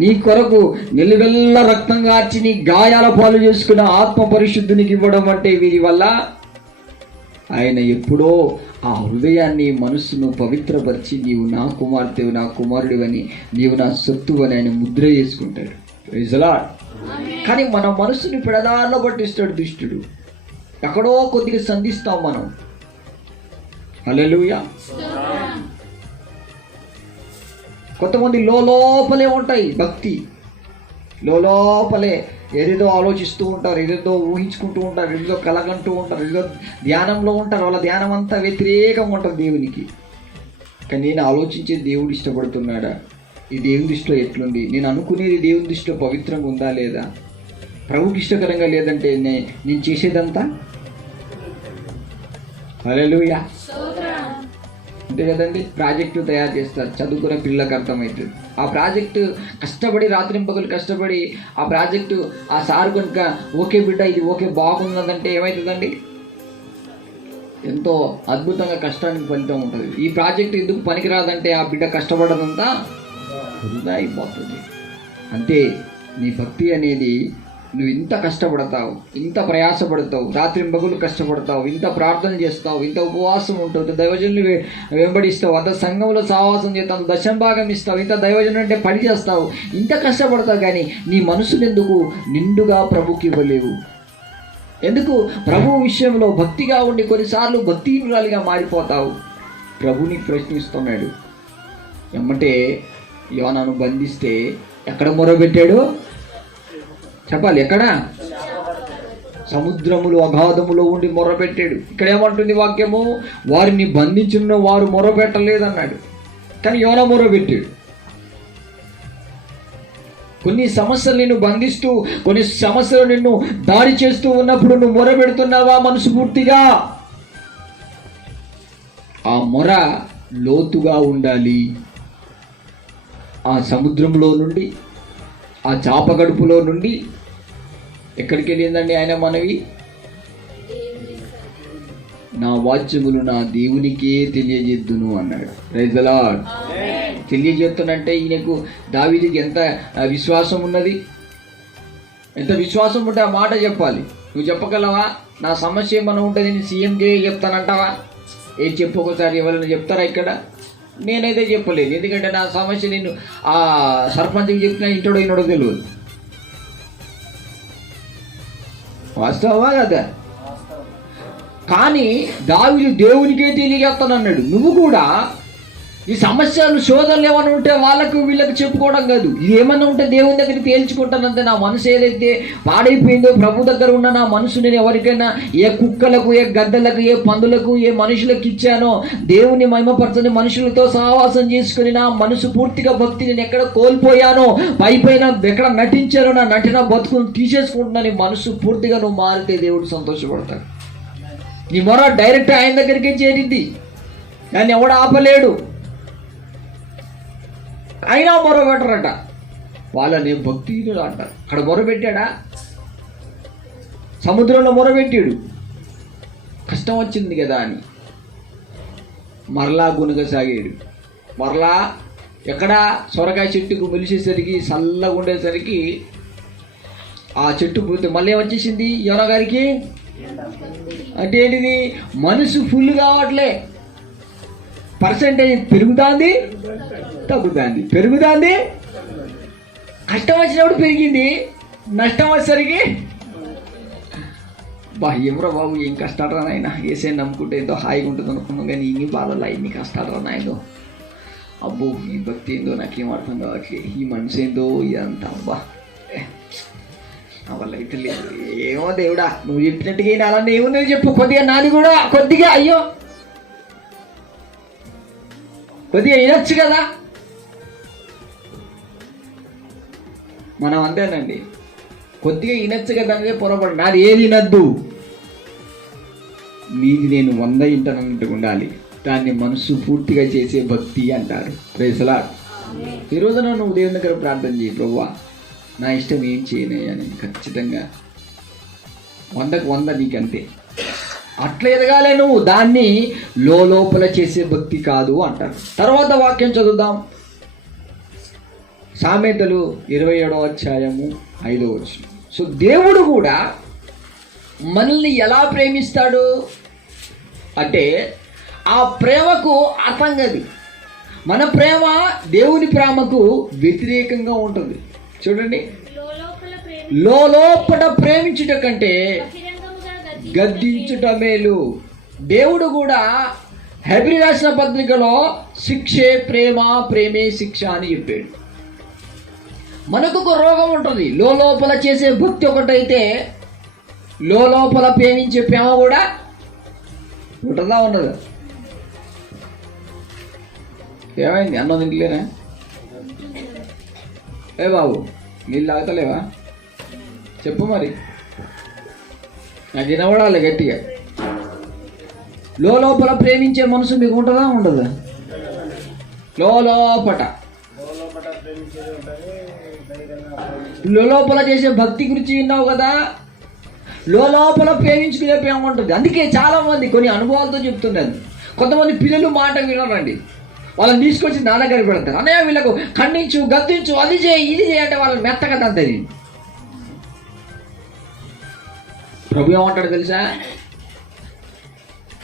నీ కొరకు నిలువెల్ల రక్తం కార్చి నీ గాయాల పాలు చేసుకున్న ఆత్మ పరిశుద్ధునికి ఇవ్వడం అంటే వీరి వల్ల ఆయన ఎప్పుడో ఆ హృదయాన్ని, మనస్సును పవిత్రపరిచి నీవు నా కుమార్తెవు, నా కుమారుడివని, నీవు నా సొత్తువని ఆయన ముద్ర చేసుకుంటాడు. Praise the Lord. కానీ మన మనస్సుని పెడదారిలో పట్టిస్తాడు దుష్టుడు. ఎక్కడో కొద్దిగా సంధిస్తాం మనం. హల్లెలూయా. కొంతమంది లోపలే ఉంటాయి భక్తి, లోపలే ఏదేదో ఆలోచిస్తూ ఉంటారు, ఏదేదో ఊహించుకుంటూ ఉంటారు, ఏదేదో కలగంటూ ఉంటారు, ఏదో ధ్యానంలో ఉంటారు. వాళ్ళ ధ్యానం అంతా వ్యతిరేకంగా ఉంటుంది దేవునికి. కానీ నేను ఆలోచించేది దేవుడు ఇష్టపడుతున్నాడా, ఈ దేవుని దృష్టిలో ఎట్లుంది, నేను అనుకునేది దేవుని దృష్టిలో పవిత్రంగా ఉందా లేదా, ప్రభుకి ఇష్టకరంగా లేదంటే నేను చేసేదంతా. హల్లెలూయా. అంతే కదండి. ప్రాజెక్టు తయారు చేస్తారు, చదువుకున్న పిల్లలకు అర్థమవుతుంది. ఆ ప్రాజెక్టు కష్టపడి రాత్రింపగలు కష్టపడి ఆ ప్రాజెక్టు ఆ సార్ కనుక ఓకే బిడ్డ ఇది ఓకే బాగున్నదంటే ఏమవుతుందండి? ఎంతో అద్భుతంగా కష్టానికి ఫలితం ఉంటుంది. ఈ ప్రాజెక్టు ఎందుకు పనికిరాదంటే ఆ బిడ్డ కష్టపడదంతా వృధా అయిపోతుంది. అంతే నీ భక్తి అనేది. నువ్వు ఇంత కష్టపడతావు, ఇంత ప్రయాసపడతావు, రాత్రింబగులు కష్టపడతావు, ఇంత ప్రార్థన చేస్తావు, ఇంత ఉపవాసం ఉంటావు, దైవజనులు వెంబడిస్తావు, అంత సంఘంలో సహవాసం చేస్తావు, దశంభాగం ఇస్తావు, ఇంత దైవజనులు అంటే పని చేస్తావు, ఇంత కష్టపడతావు. కానీ నీ మనసును ఎందుకు నిండుగా ప్రభుకి ఇవ్వలేవు? ఎందుకు ప్రభు విషయంలో భక్తిగా ఉండి కొన్నిసార్లు భక్తిహీనురాలిగా మారిపోతావు? ప్రభుని ప్రశ్నిస్తున్నాడు. ఎమ్మటే యోనాను బంధిస్తే ఎక్కడ మొరబెట్టాడు చెప్పాలి? ఎక్కడ? సముద్రములు అగాధములో ఉండి మొరపెట్టాడు. ఇక్కడ ఏమంటుంది వాక్యము? వారిని బంధించిన వారు మొరపెట్టలేదన్నాడు, కానీ యోనా మొరపెట్టాడు. కొన్ని సమస్యలు నిన్ను బంధిస్తూ, కొన్ని సమస్యలు నిన్ను దాడి చేస్తూ ఉన్నప్పుడు నువ్వు మొరపెడుతున్నావా మనస్ఫూర్తిగా? ఆ మొర లోతుగా ఉండాలి. ఆ సముద్రంలో నుండి, ఆ చాప గడుపులో నుండి ఎక్కడికి వెళ్ళిందండి ఆయన మనవి? నా వాక్యములు నా దేవునికే తెలియజేద్దును అన్నాడు. Praise the lord. తెలియజేస్తున్నంటే ఈయనకు దావీదుకి ఎంత విశ్వాసం ఉన్నది, ఎంత విశ్వాసం ఉంటే ఆ మాట చెప్పాలి. నువ్వు చెప్పగలవా? నా సమస్య ఏమన్నా ఉంటే నేను సీఎంకే చెప్తానంటావా? ఏం చెప్పొకసారి ఎవరైనా చెప్తారా ఇక్కడ? నేనైతే చెప్పలేదు, ఎందుకంటే నా సమస్య నేను ఆ సర్పంచ్కి చెప్పినా ఇంటోడో ఇన్నోడో తెలియదు. వాస్తవమా కదా? కానీ దావీదు దేవునికే తెలియజేస్తానన్నాడు. నువ్వు కూడా ఈ సమస్యలు శోధనలు ఏమైనా ఉంటే వాళ్ళకు వీళ్ళకి చెప్పుకోవడం కాదు. ఇది ఏమన్నా ఉంటే దేవుని దగ్గర తేల్చుకుంటానంతే. నా మనసు ఏదైతే పాడైపోయిందో ప్రభు దగ్గర ఉన్న నా మనసు నేను ఎవరికైనా, ఏ కుక్కలకు, ఏ గద్దలకు, ఏ పందులకు, ఏ మనుషులకు ఇచ్చానో, దేవుని మహిమపరచని మనుషులతో సహవాసం చేసుకుని నా మనసు పూర్తిగా భక్తి నేను ఎక్కడ కోల్పోయానో, పైపైన ఎక్కడ నటించానో నా నటిన బతుకును తీసేసుకుంటున్నా, నీ మనసు పూర్తిగా నువ్వు మారితే దేవుడు సంతోషపడతాడు. నీ మొర డైరెక్ట్ ఆయన దగ్గరికే చేరింది, దాన్ని ఎవడు ఆపలేడు. అయినా మొరబెట్టరట, వాళ్ళని భక్తిహీనులు అంటారు. అక్కడ మొరబెట్టాడా? సముద్రంలో మొరబెట్టాడు, కష్టం వచ్చింది కదా అని మరలా గునగసాగాడు. మరలా ఎక్కడ సొరకాయ చెట్టుకు మెలిసేసరికి, చల్లగా ఉండేసరికి ఆ చెట్టు పూర్తి మళ్ళీ వచ్చేసింది యోనా గారికి. అంటే ఏంటిది? మనసు ఫుల్ కావట్లే, పర్సెంటేజ్ పెరుగుతుంది తగ్గుతుంది, పెరుగుతుంది. కష్టం వచ్చినప్పుడు పెరిగింది, నష్టం వచ్చేసరికి ఏమరా బాబు ఏం కష్టాలు రా నాయన, ఏసే నమ్ముకుంటే ఎంతో హాయిగా ఉంటుంది అనుకున్నాం, కానీ ఇన్ని బాధలు ఇన్ని కష్టాలు రా నాయనో, అబ్బో ఈ భక్తి ఏందో నాకేం అర్థం కావట్లేదు, ఈ మనసు ఏందో ఇదంతా, అబ్బా నా వల్ల అయితే లేదు. ఏమో దేవుడా, నువ్వు చెప్పినట్టుగా అలా ఏమున్నది చెప్పు, కొద్దిగా నాది కూడా కొద్దిగా, అయ్యో కొద్దిగా వినొచ్చు కదా. మనం అంతేనండి, కొద్దిగా వినొచ్చు కదా అనేది పొరపాటు. నాది ఏది వినద్దు, నీది నేను 100 వింటానన్నట్టుగా ఉండాలి. దాన్ని మనసు పూర్తిగా చేసే భక్తి అంటారు. Praise the Lord. ఈ రోజున నువ్వు దేవుని దగ్గర ప్రార్థన చేయి, ప్రభువా నా ఇష్టం ఏం చేయనయ్యా, నేను ఖచ్చితంగా 100కు 100 నీకంతే. అట్లా ఎదగాలే నువ్వు, దాన్ని లోపల చేసే భక్తి కాదు అంటారు. తర్వాత వాక్యం చదువుదాం. సామెతలు 27వ అధ్యాయము 5వ వచనం. సో దేవుడు కూడా మనల్ని ఎలా ప్రేమిస్తాడు అంటే, ఆ ప్రేమకు అర్థంగది. మన ప్రేమ దేవుని ప్రేమకు వ్యతిరేకంగా ఉంటుంది. చూడండి, లోపల ప్రేమించుట కంటే గద్దించుట మేలు. దేవుడు కూడా హెబ్రీ రాసిన పత్రికలో శిక్షే ప్రేమ, ప్రేమే శిక్ష అని చెప్పాడు. మనకు ఒక రోగం ఉంటుంది, లోపల చేసే భక్తి ఒకటైతే లోపల ప్రేమించే ప్రేమ కూడా ఉంటుందా ఉండదు? ఏమైంది? అన్నం తింటలేనా? ఏ బాబు నీళ్ళు తాగుతలేవా? చెప్పు మరి, నాకు వినబడాలి గట్టిగా. లోపల ప్రేమించే మనసు మీకు ఉంటుందా ఉండదా? లోపల చేసే భక్తి గురించి విన్నావు కదా. లోపల ప్రేమించుకునే ప్రేమ ఉంటుంది. అందుకే చాలామంది కొన్ని అనుభవాలతో చెప్తున్నారు. కొంతమంది పిల్లలు మాట వినరండి, వాళ్ళని తీసుకొచ్చి నాన్న దగ్గర పెడతారు. అన్నయ్య వీళ్ళకు ఖండించు, గద్దించు, అది చేయి, ఇది చేయంటే వాళ్ళని మెత్తగా అంతది. ప్రభు ఏమంటాడు తెలుసా?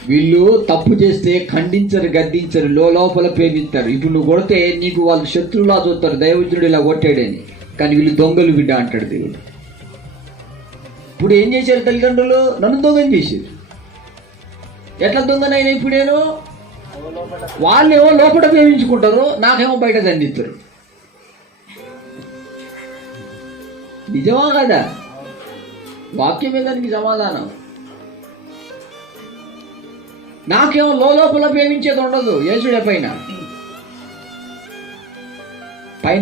వీళ్ళు తప్పు చేస్తే ఖండించరు, గద్దించరు, లోపల ప్రేమిస్తారు. ఇప్పుడు నువ్వు కొడితే నీకు వాళ్ళు శత్రువులా చూస్తారు, దైవజనుడు ఇలా కొట్టాడని, కానీ వీళ్ళు దొంగలు బిడ్డ అంటాడు దేవుడు. ఇప్పుడు ఏం చేశారు తల్లిదండ్రులు? నన్ను దొంగని చేశారు. ఎట్లా దొంగనైనా ఇప్పుడు నేను? వాళ్ళేమో లోపల ప్రేమించుకుంటారు, నాకేమో బయట దండిస్తారు. నిజమా కదా? వాక్యమే దానికి సమాధానం. నాకేమో లోపల ప్రేమించేది ఉండదు. యేసుడే పైన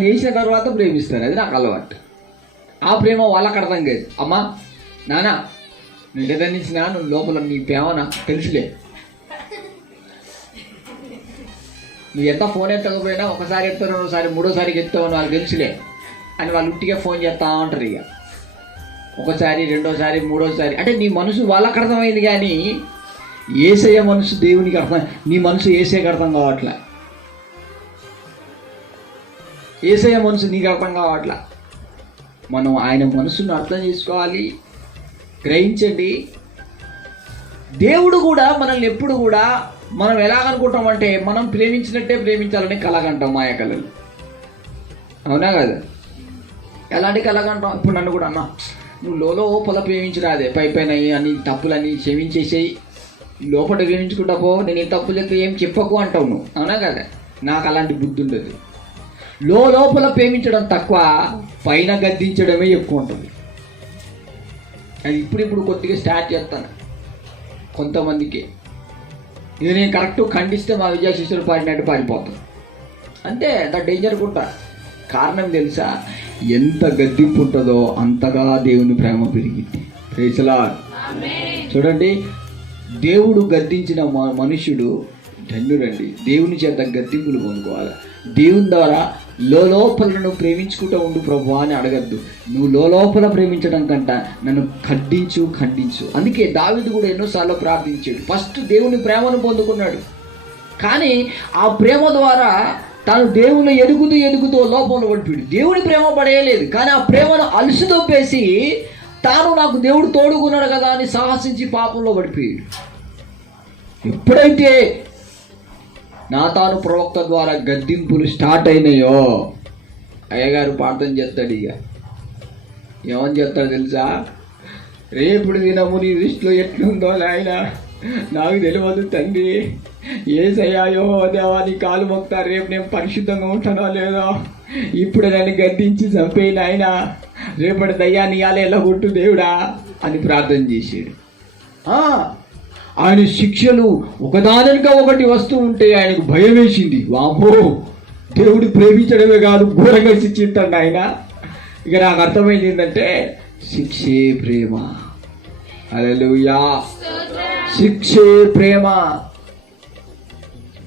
వేసిన తర్వాత ప్రేమిస్తారు, అది నాకు అలవాటు. ఆ ప్రేమ వాళ్ళకి అర్థం కాదు. అమ్మా నానా నువ్వు ఎదనిచ్చినా నువ్వు లోపల నీ ప్రేమ నాకు తెలుసులే. నువ్వు ఎంత ఫోన్ ఎత్తకపోయినా ఒకసారి ఎత్తావు, రెండోసారి, మూడోసారికి ఎత్తావు, వాళ్ళకి తెలుసులే అని వాళ్ళు ఉట్టిగా ఫోన్ చేస్తా ఉంటారు. ఇక ఒకసారి, రెండోసారి, మూడోసారి అంటే నీ మనసు వాళ్ళకి అర్థమైంది, కానీ యేసయ్య మనసు దేవునికి అర్థం, నీ మనసు యేసయ్యకి అర్థం కావట్లే. యేసయ్య మనసు నీకు అర్థం కావట్లే. మనం ఆయన మనసును అర్థం చేసుకోవాలి, గ్రహించండి. దేవుడు కూడా మనల్ని ఎప్పుడు కూడా మనం ఎలాగనుకుంటామంటే, మనం ప్రేమించినట్టే ప్రేమించాలని కలగంటాం, మాయ కళలు. అవునా కదా? ఎలాంటి కలగంటాం? ఇప్పుడు నన్ను కూడా అన్నా, నువ్వు లోపల ప్రేమించరాదే, పైన అన్ని తప్పులని క్షమించేసేయి, లోపల ప్రేమించుకుంటా పో, నేను ఈ తప్పులకి ఏం చెప్పకు అంటావు నువ్వు. అవునా కదా? నాకు అలాంటి బుద్ధి ఉండదు. లోపల ప్రేమించడం తక్కువ, పైన గద్దించడమే ఎక్కువ ఉంటుంది. అది ఇప్పుడు కొద్దిగా స్టార్ట్ చేస్తాను కొంతమందికి. ఇది నేను కరెక్ట్ ఖండిస్తే మా విజయశిష్యులు పాడినట్టు పారిపోతాను. అంతే, అంత డేంజర్ కూడా. కారణం తెలుసా? ఎంత గద్దింపు ఉంటుందో అంతగా దేవుని ప్రేమ పెరిగింది. Praise Lord. చూడండి, దేవుడు గద్దించిన మనుష్యుడు ధన్యుడండి. దేవుని చేత గద్దింపులు పొందుకోవాలి. దేవుని ద్వారా లోపలను ప్రేమించుకుంటూ ఉండు ప్రభు అని అడగద్దు. నువ్వు లోపల ప్రేమించడం కంట నన్ను ఖండించు. అందుకే దావీదు కూడా ఎన్నోసార్లు ప్రార్థించాడు. ఫస్ట్ దేవుని ప్రేమను పొందుకున్నాడు, కానీ ఆ ప్రేమ ద్వారా తాను దేవుని ఎదుగుతూ లోపంలో పడిపోయాడు. దేవుని ప్రేమ పడేయలేదు, కానీ ఆ ప్రేమను అలుసుదొప్పేసి తాను నాకు దేవుడు తోడుకున్నాడు కదా అని సాహసించి పాపంలో పడిపోయాడు. ఎప్పుడైతే నాతాను ప్రవక్త ద్వారా గద్దింపులు స్టార్ట్ అయినాయో, అయ్యగారు ప్రార్థన చేస్తాడు. ఇక ఏమని చేస్తాడు తెలుసా? రేపుడు దినము నీ దృష్టిలో ఎట్లుందో నాయన నాకు తెలియదు తండ్రి. ఏసయ్యాయో దేవా నీ కాలు మొక్తా, రేపు నేను పరిశుద్ధంగా ఉంటానో లేదో, ఇప్పుడు నన్ను గద్దించి చంపేయి నాయన, రేపటి దయ్యాన్ని ఇయాలి ఎలా కొట్టు దేవుడా అని ప్రార్థన చేశాడు. ఆయన శిక్షలు ఒకదానిగా ఒకటి వస్తూ ఉంటే ఆయనకు భయం వేసింది. వామో, దేవుడు ప్రేమించడమే కాదు ఘోరంగా శిక్షిస్తాడు ఆయన. ఇక నాకు అర్థమైంది ఏంటంటే శిక్షే ప్రేమ. హల్లెలూయా, శిక్షే ప్రేమ.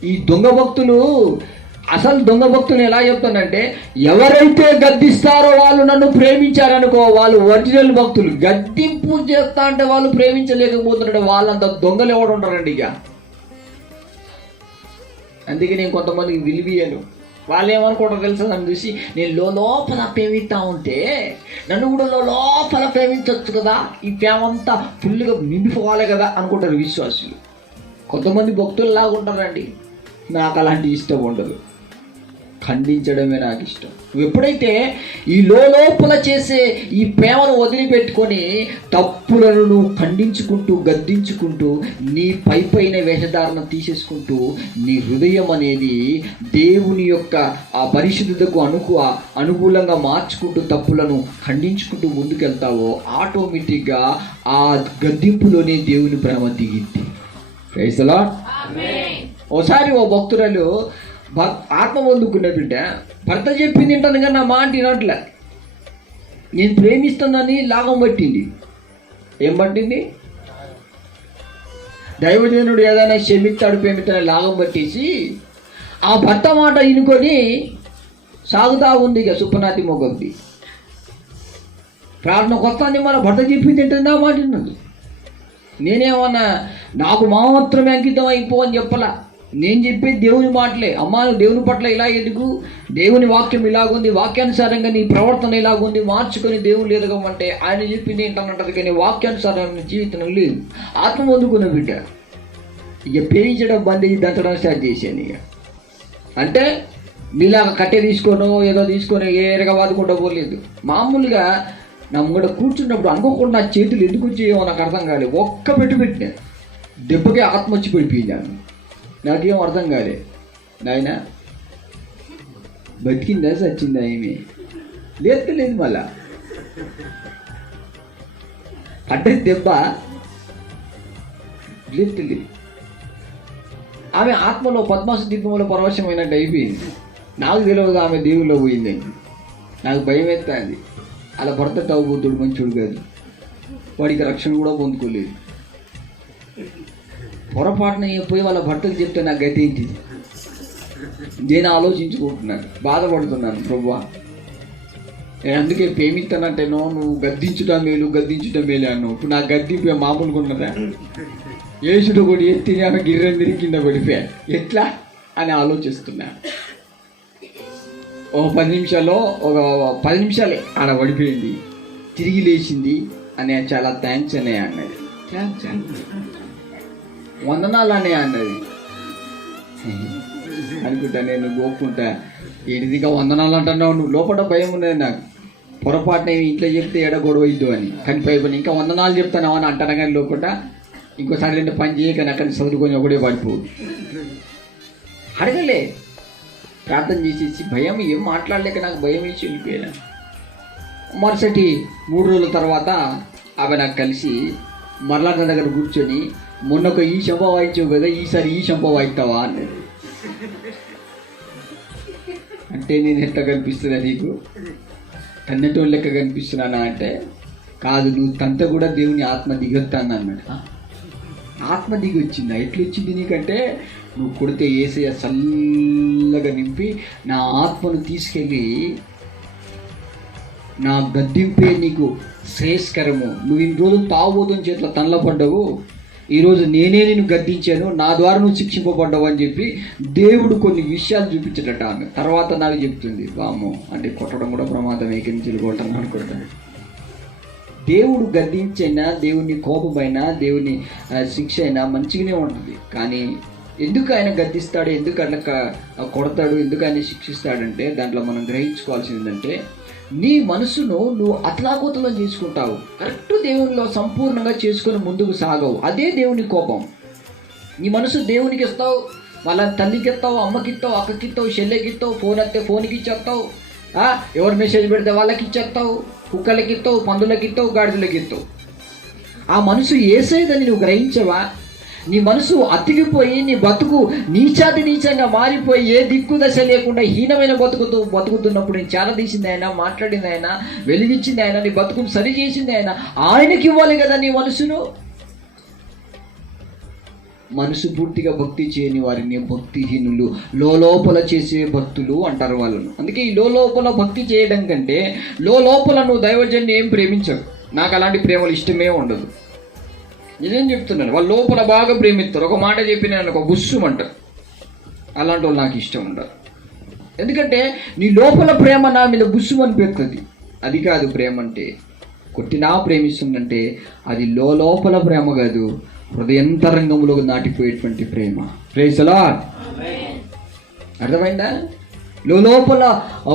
ఈ దొంగ భక్తులు, అసలు దొంగ భక్తులు ఎలా చెప్తానంటే, ఎవరైతే గద్దిస్తారో వాళ్ళు నన్ను ప్రేమించారనుకో, వాళ్ళు ఒరిజినల్ భక్తులు. గద్దింపు చేస్తా అంటే వాళ్ళు ప్రేమించలేకపోతున్నాడు. వాళ్ళంత దొంగలు ఎవడు ఉంటారండి. ఇక అందుకే నేను కొంతమందికి విలువీయను. వాళ్ళు ఏమనుకుంటారు తెలుసా? నన్ను చూసి నేను లోపల ప్రేమిస్తా ఉంటే నన్ను కూడా లోపల ప్రేమించవచ్చు కదా, ఈ ప్రేమ అంతా ఫుల్గా నిండిపోవాలి కదా అనుకుంటారు విశ్వాసులు. కొంతమంది భక్తులు లాగా ఉంటారండి. నాకు అలాంటి ఇష్టం ఉండదు, ఖండించడమే నాకు ఇష్టం. నువ్వు ఎప్పుడైతే ఈ లోపల చేసే ఈ ప్రేమను వదిలిపెట్టుకొని తప్పులను నువ్వు ఖండించుకుంటూ గద్దించుకుంటూ నీ పైన వేషధారణ తీసేసుకుంటూ నీ హృదయం అనేది దేవుని యొక్క ఆ పరిశుద్ధతకు అనుకూలంగా మార్చుకుంటూ తప్పులను ఖండించుకుంటూ ముందుకెళ్తావో ఆటోమేటిక్గా ఆ గద్దింపులోనే దేవుని ప్రేమ దిగింది. Praise the Lord. ఓసారి ఓ భక్తురాలు ఆత్మ పొందుకున్న బిడ్డ భర్త చెప్పింది వింటాను కానీ నా మాట వినట్లే. నేను ప్రేమిస్తుందని లాగం పట్టింది. ఏం పట్టింది? దైవజనుడు ఏదైనా ప్రేమిస్తాడని లాగం పట్టేసి ఆ భర్త మాట వినుకొని సాగుతా ఉంది. ఇక సుప్పనాతి మొగంది ప్రార్థనకు వస్తాను, మన భర్త చెప్పింది ఏంటంటే నా మాట విన్నది. నేనేమన్నా నాకు మాత్రమే అంకితం అయిపో అని చెప్పలా. నేను చెప్పేది దేవుని మాటలే. అమ్మా నువ్వు దేవుని పట్ల ఇలా ఎదుగు, దేవుని వాక్యం ఇలాగుంది, వాక్యానుసారంగా నీ ప్రవర్తన ఇలాగుంది, మార్చుకొని దేవుని ఎదగమంటే ఆయన చెప్పింది ఏంటంటారు, కానీ వాక్యానుసారమైన జీవితం లేదు. ఆత్మ పొందుకున్న బిడ్డ ఇక పేయించడం బంద్ దంచడం స్టార్ట్ చేశాను. ఇక అంటే నీలాగా కట్టె తీసుకోనో ఏదో తీసుకొని ఏరగా వాదుకుంటూ పోలేదు. మామూలుగా నా ముంగడ కూర్చున్నప్పుడు అనుకోకుండా నా చేతులు ఎందుకు వచ్చేయో నాకు అర్థం కాలేదు. ఒక్క పెట్టినా దెబ్బకి ఆత్మ వచ్చి పడిపోయాను. నాకేం అర్థం కాలే. నాయన బతికిందా చచ్చిందా ఏమి లేదు. మళ్ళా పడ్డది దెబ్బ లేదు. ఆమె ఆత్మలో పద్మాసు దీపంలో పరవశమైనట్టు అయిపోయింది. నాకు తెలియదు ఆమె దేవుల్లో పోయిందని. నాకు భయం ఎత్తాంది. అలా భర్త తాగుబోతుడు మంచోడు కాదు, వాడికి రక్షణ కూడా పొందుకోలేదు. పొరపాటున పోయి వాళ్ళ భర్తకు చెప్తే నాకు గతి ఏంటి? నేను ఆలోచించుకుంటున్నాను, బాధపడుతున్నాను. ప్రభువా నేను అందుకే ప్రేమిస్తానంటేనో నువ్వు గద్దించుటం మేలు అన్నావు. ఇప్పుడు నాకు గద్దింపు మామూలుగా ఉన్నదా? యేసుడు కూడా ఎత్తి ఆమె గిర్రెని తిరిగి కింద పడిపోయా ఎట్లా అని ఆలోచిస్తున్నాను. ఒక 10 నిమిషాలే ఆడ పడిపోయింది, తిరిగి లేచింది అని చాలా థ్యాంక్స్ అనే అన్నది. థ్యాంక్స్ వందనాలు అనే అన్నది అనుకుంటా. నేను గోక్కుంటా, ఏడిదిగా వందనాలు అంటున్నావు నువ్వు. లోపల భయం ఉన్నది నాకు, పొరపాటున ఇంట్లో చెప్తే ఎడ గొడవ ఇద్దు అని. కానీ పైపోయి ఇంకా వందనాలు చెప్తాను అని అంటాను, కానీ లోపల ఇంకోసారి పని చేయకని అక్కడ చదువుకొని ఒకటే పడిపోదు. అడగలే, ప్రార్థన చేసేసి భయం ఏం మాట్లాడలేక నాకు భయం వేసి వెళ్ళిపోయాను. మరుసటి 3 రోజుల తర్వాత ఆమె నాకు కలిసి మరలా నా దగ్గర కూర్చొని మొన్నొక ఈ శంప వాయించావు కదా, ఈసారి ఈ శంప వాయిస్తావా అన్నది. అంటే నేను ఎట్లా కనిపిస్తున్నా నీకు, తన్నటోళ్ళు లెక్క కనిపిస్తున్నానా అంటే, కాదు నువ్వు తంత కూడా దేవుని ఆత్మ దిగొత్తాను అన్నాడు. ఆత్మ దిగి వచ్చిందా? ఎట్లా వచ్చింది నీకంటే, నువ్వు కొడితే యేసయ్య చల్లగా నింపి నా ఆత్మను తీసుకెళ్ళి నా గద్దింపే నీకు శ్రేయస్కరము, నువ్వు ఇన్ని రోజులు తాగుబోతుని చేతిలో తనలపడ్డావు, ఈరోజు నేనే నేను గద్దించాను, నా ద్వారా నువ్వు శిక్షింపబడ్డావు అని చెప్పి దేవుడు కొన్ని విషయాలు చూపించడట. ఆమె తర్వాత నాకు చెప్తుంది, వాము అంటే కొట్టడం కూడా ప్రమాదం, ఏకరించి కొట్టడం అనుకుంటాను. దేవుడు గద్దించైనా, దేవుని కోపమైనా, దేవుని శిక్ష అయినా మంచిగానే ఉంటుంది. కానీ ఎందుకు ఆయన గద్దిస్తాడు, ఎందుకు అట్లా కొడతాడు, ఎందుకు ఆయన శిక్షిస్తాడంటే దాంట్లో మనం గ్రహించుకోవాల్సింది ఏంటంటే, నీ మనసును నువ్వు అతలాకుతలం చేసుకుంటావు, కరెక్ట్ దేవునిలో సంపూర్ణంగా చేసుకొని ముందుకు సాగవు. అదే దేవుని కోపం. నీ మనసు దేవునికి ఇస్తావు, వాళ్ళ తల్లికి ఇస్తావు, అమ్మకి ఇస్తావు, అక్కకి ఇస్తావు, చెల్లెకి ఇస్తావు, ఫోన్ వస్తే ఫోన్కి ఇచ్చేస్తావు, ఎవరు మెసేజ్ పెడితే వాళ్ళకి ఇచ్చేస్తావు, కుక్కలకి ఇస్తావు, పందులకి ఇస్తావు, గాడిదలకి ఇస్తావు. ఆ మనసు ఏసేదని నువ్వు గ్రహించవా? నీ మనసు అతికిపోయి నీ బతుకు నీచాతి నీచంగా మారిపోయి ఏ దిక్కు దశ లేకుండా హీనమైన బతుకుతున్నప్పుడు నేను చాలా తీసింది ఆయన, మాట్లాడింది ఆయన, వెలిగించింది ఆయన, నీ బతుకును సరి చేసింది ఆయన. ఆయనకి ఇవ్వాలి కదా నీ మనసును. మనసు పూర్తిగా భక్తి చేయని వారిని భక్తిహీనులు, లోపల చేసే భక్తులు అంటారు వాళ్ళను. అందుకే ఈ లోపల భక్తి చేయడం కంటే లోపల నువ్వు దైవజన్ని ఏం ప్రేమించవు. నాకు అలాంటి ప్రేమలు ఇష్టమే ఉండదు, నిజం చెప్తున్నాను. వాళ్ళు లోపల బాగా ప్రేమిస్తారు, ఒక మాట చెప్పిన ఒక బుస్సుం అంటారు. అలాంటి వాళ్ళు నాకు ఇష్టం ఉండదు. ఎందుకంటే నీ లోపల ప్రేమ నా మీద బుస్సుం అనిపిస్తుంది. అది కాదు ప్రేమ అంటే. కొట్టినా ప్రేమిస్తుందంటే అది లోపల ప్రేమ కాదు, హృదయంతరంగంలో నాటిపోయేటువంటి ప్రేమ. Praise the lord. అర్థమైందా? లోపల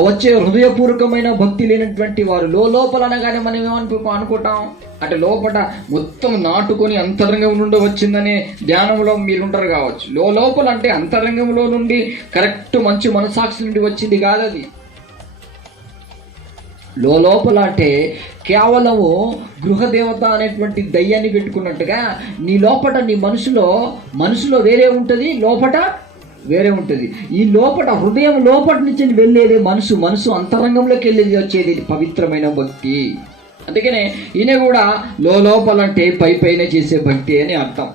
వచ్చే హృదయపూర్వకమైన భక్తి లేనటువంటి వారు లోపల అనగానే మనం అనుకుంటాం అంటే లోపల మొత్తం నాటుకొని అంతరంగం నుండి వచ్చిందనే ధ్యానంలో మీరుంటారు కావచ్చు. లోపల అంటే అంతరంగంలో నుండి కరెక్ట్ మంచి మనసాక్షి నుండి వచ్చింది కాదు అది. లోపల అంటే కేవలము గృహదేవత అనేటువంటి దయ్యాన్ని పెట్టుకున్నట్టుగా నీ లోపల నీ మనసులో వేరే ఉంటుంది, లోపల వేరే ఉంటుంది. ఈ లోపల హృదయం లోపల నుంచి వెళ్ళేది మనసు అంతరంగంలోకి వెళ్ళేది వచ్చేది పవిత్రమైన భక్తి. అందుకనే ఈయన కూడా లోపల అంటే పైన చేసే భక్తి అని అర్థం.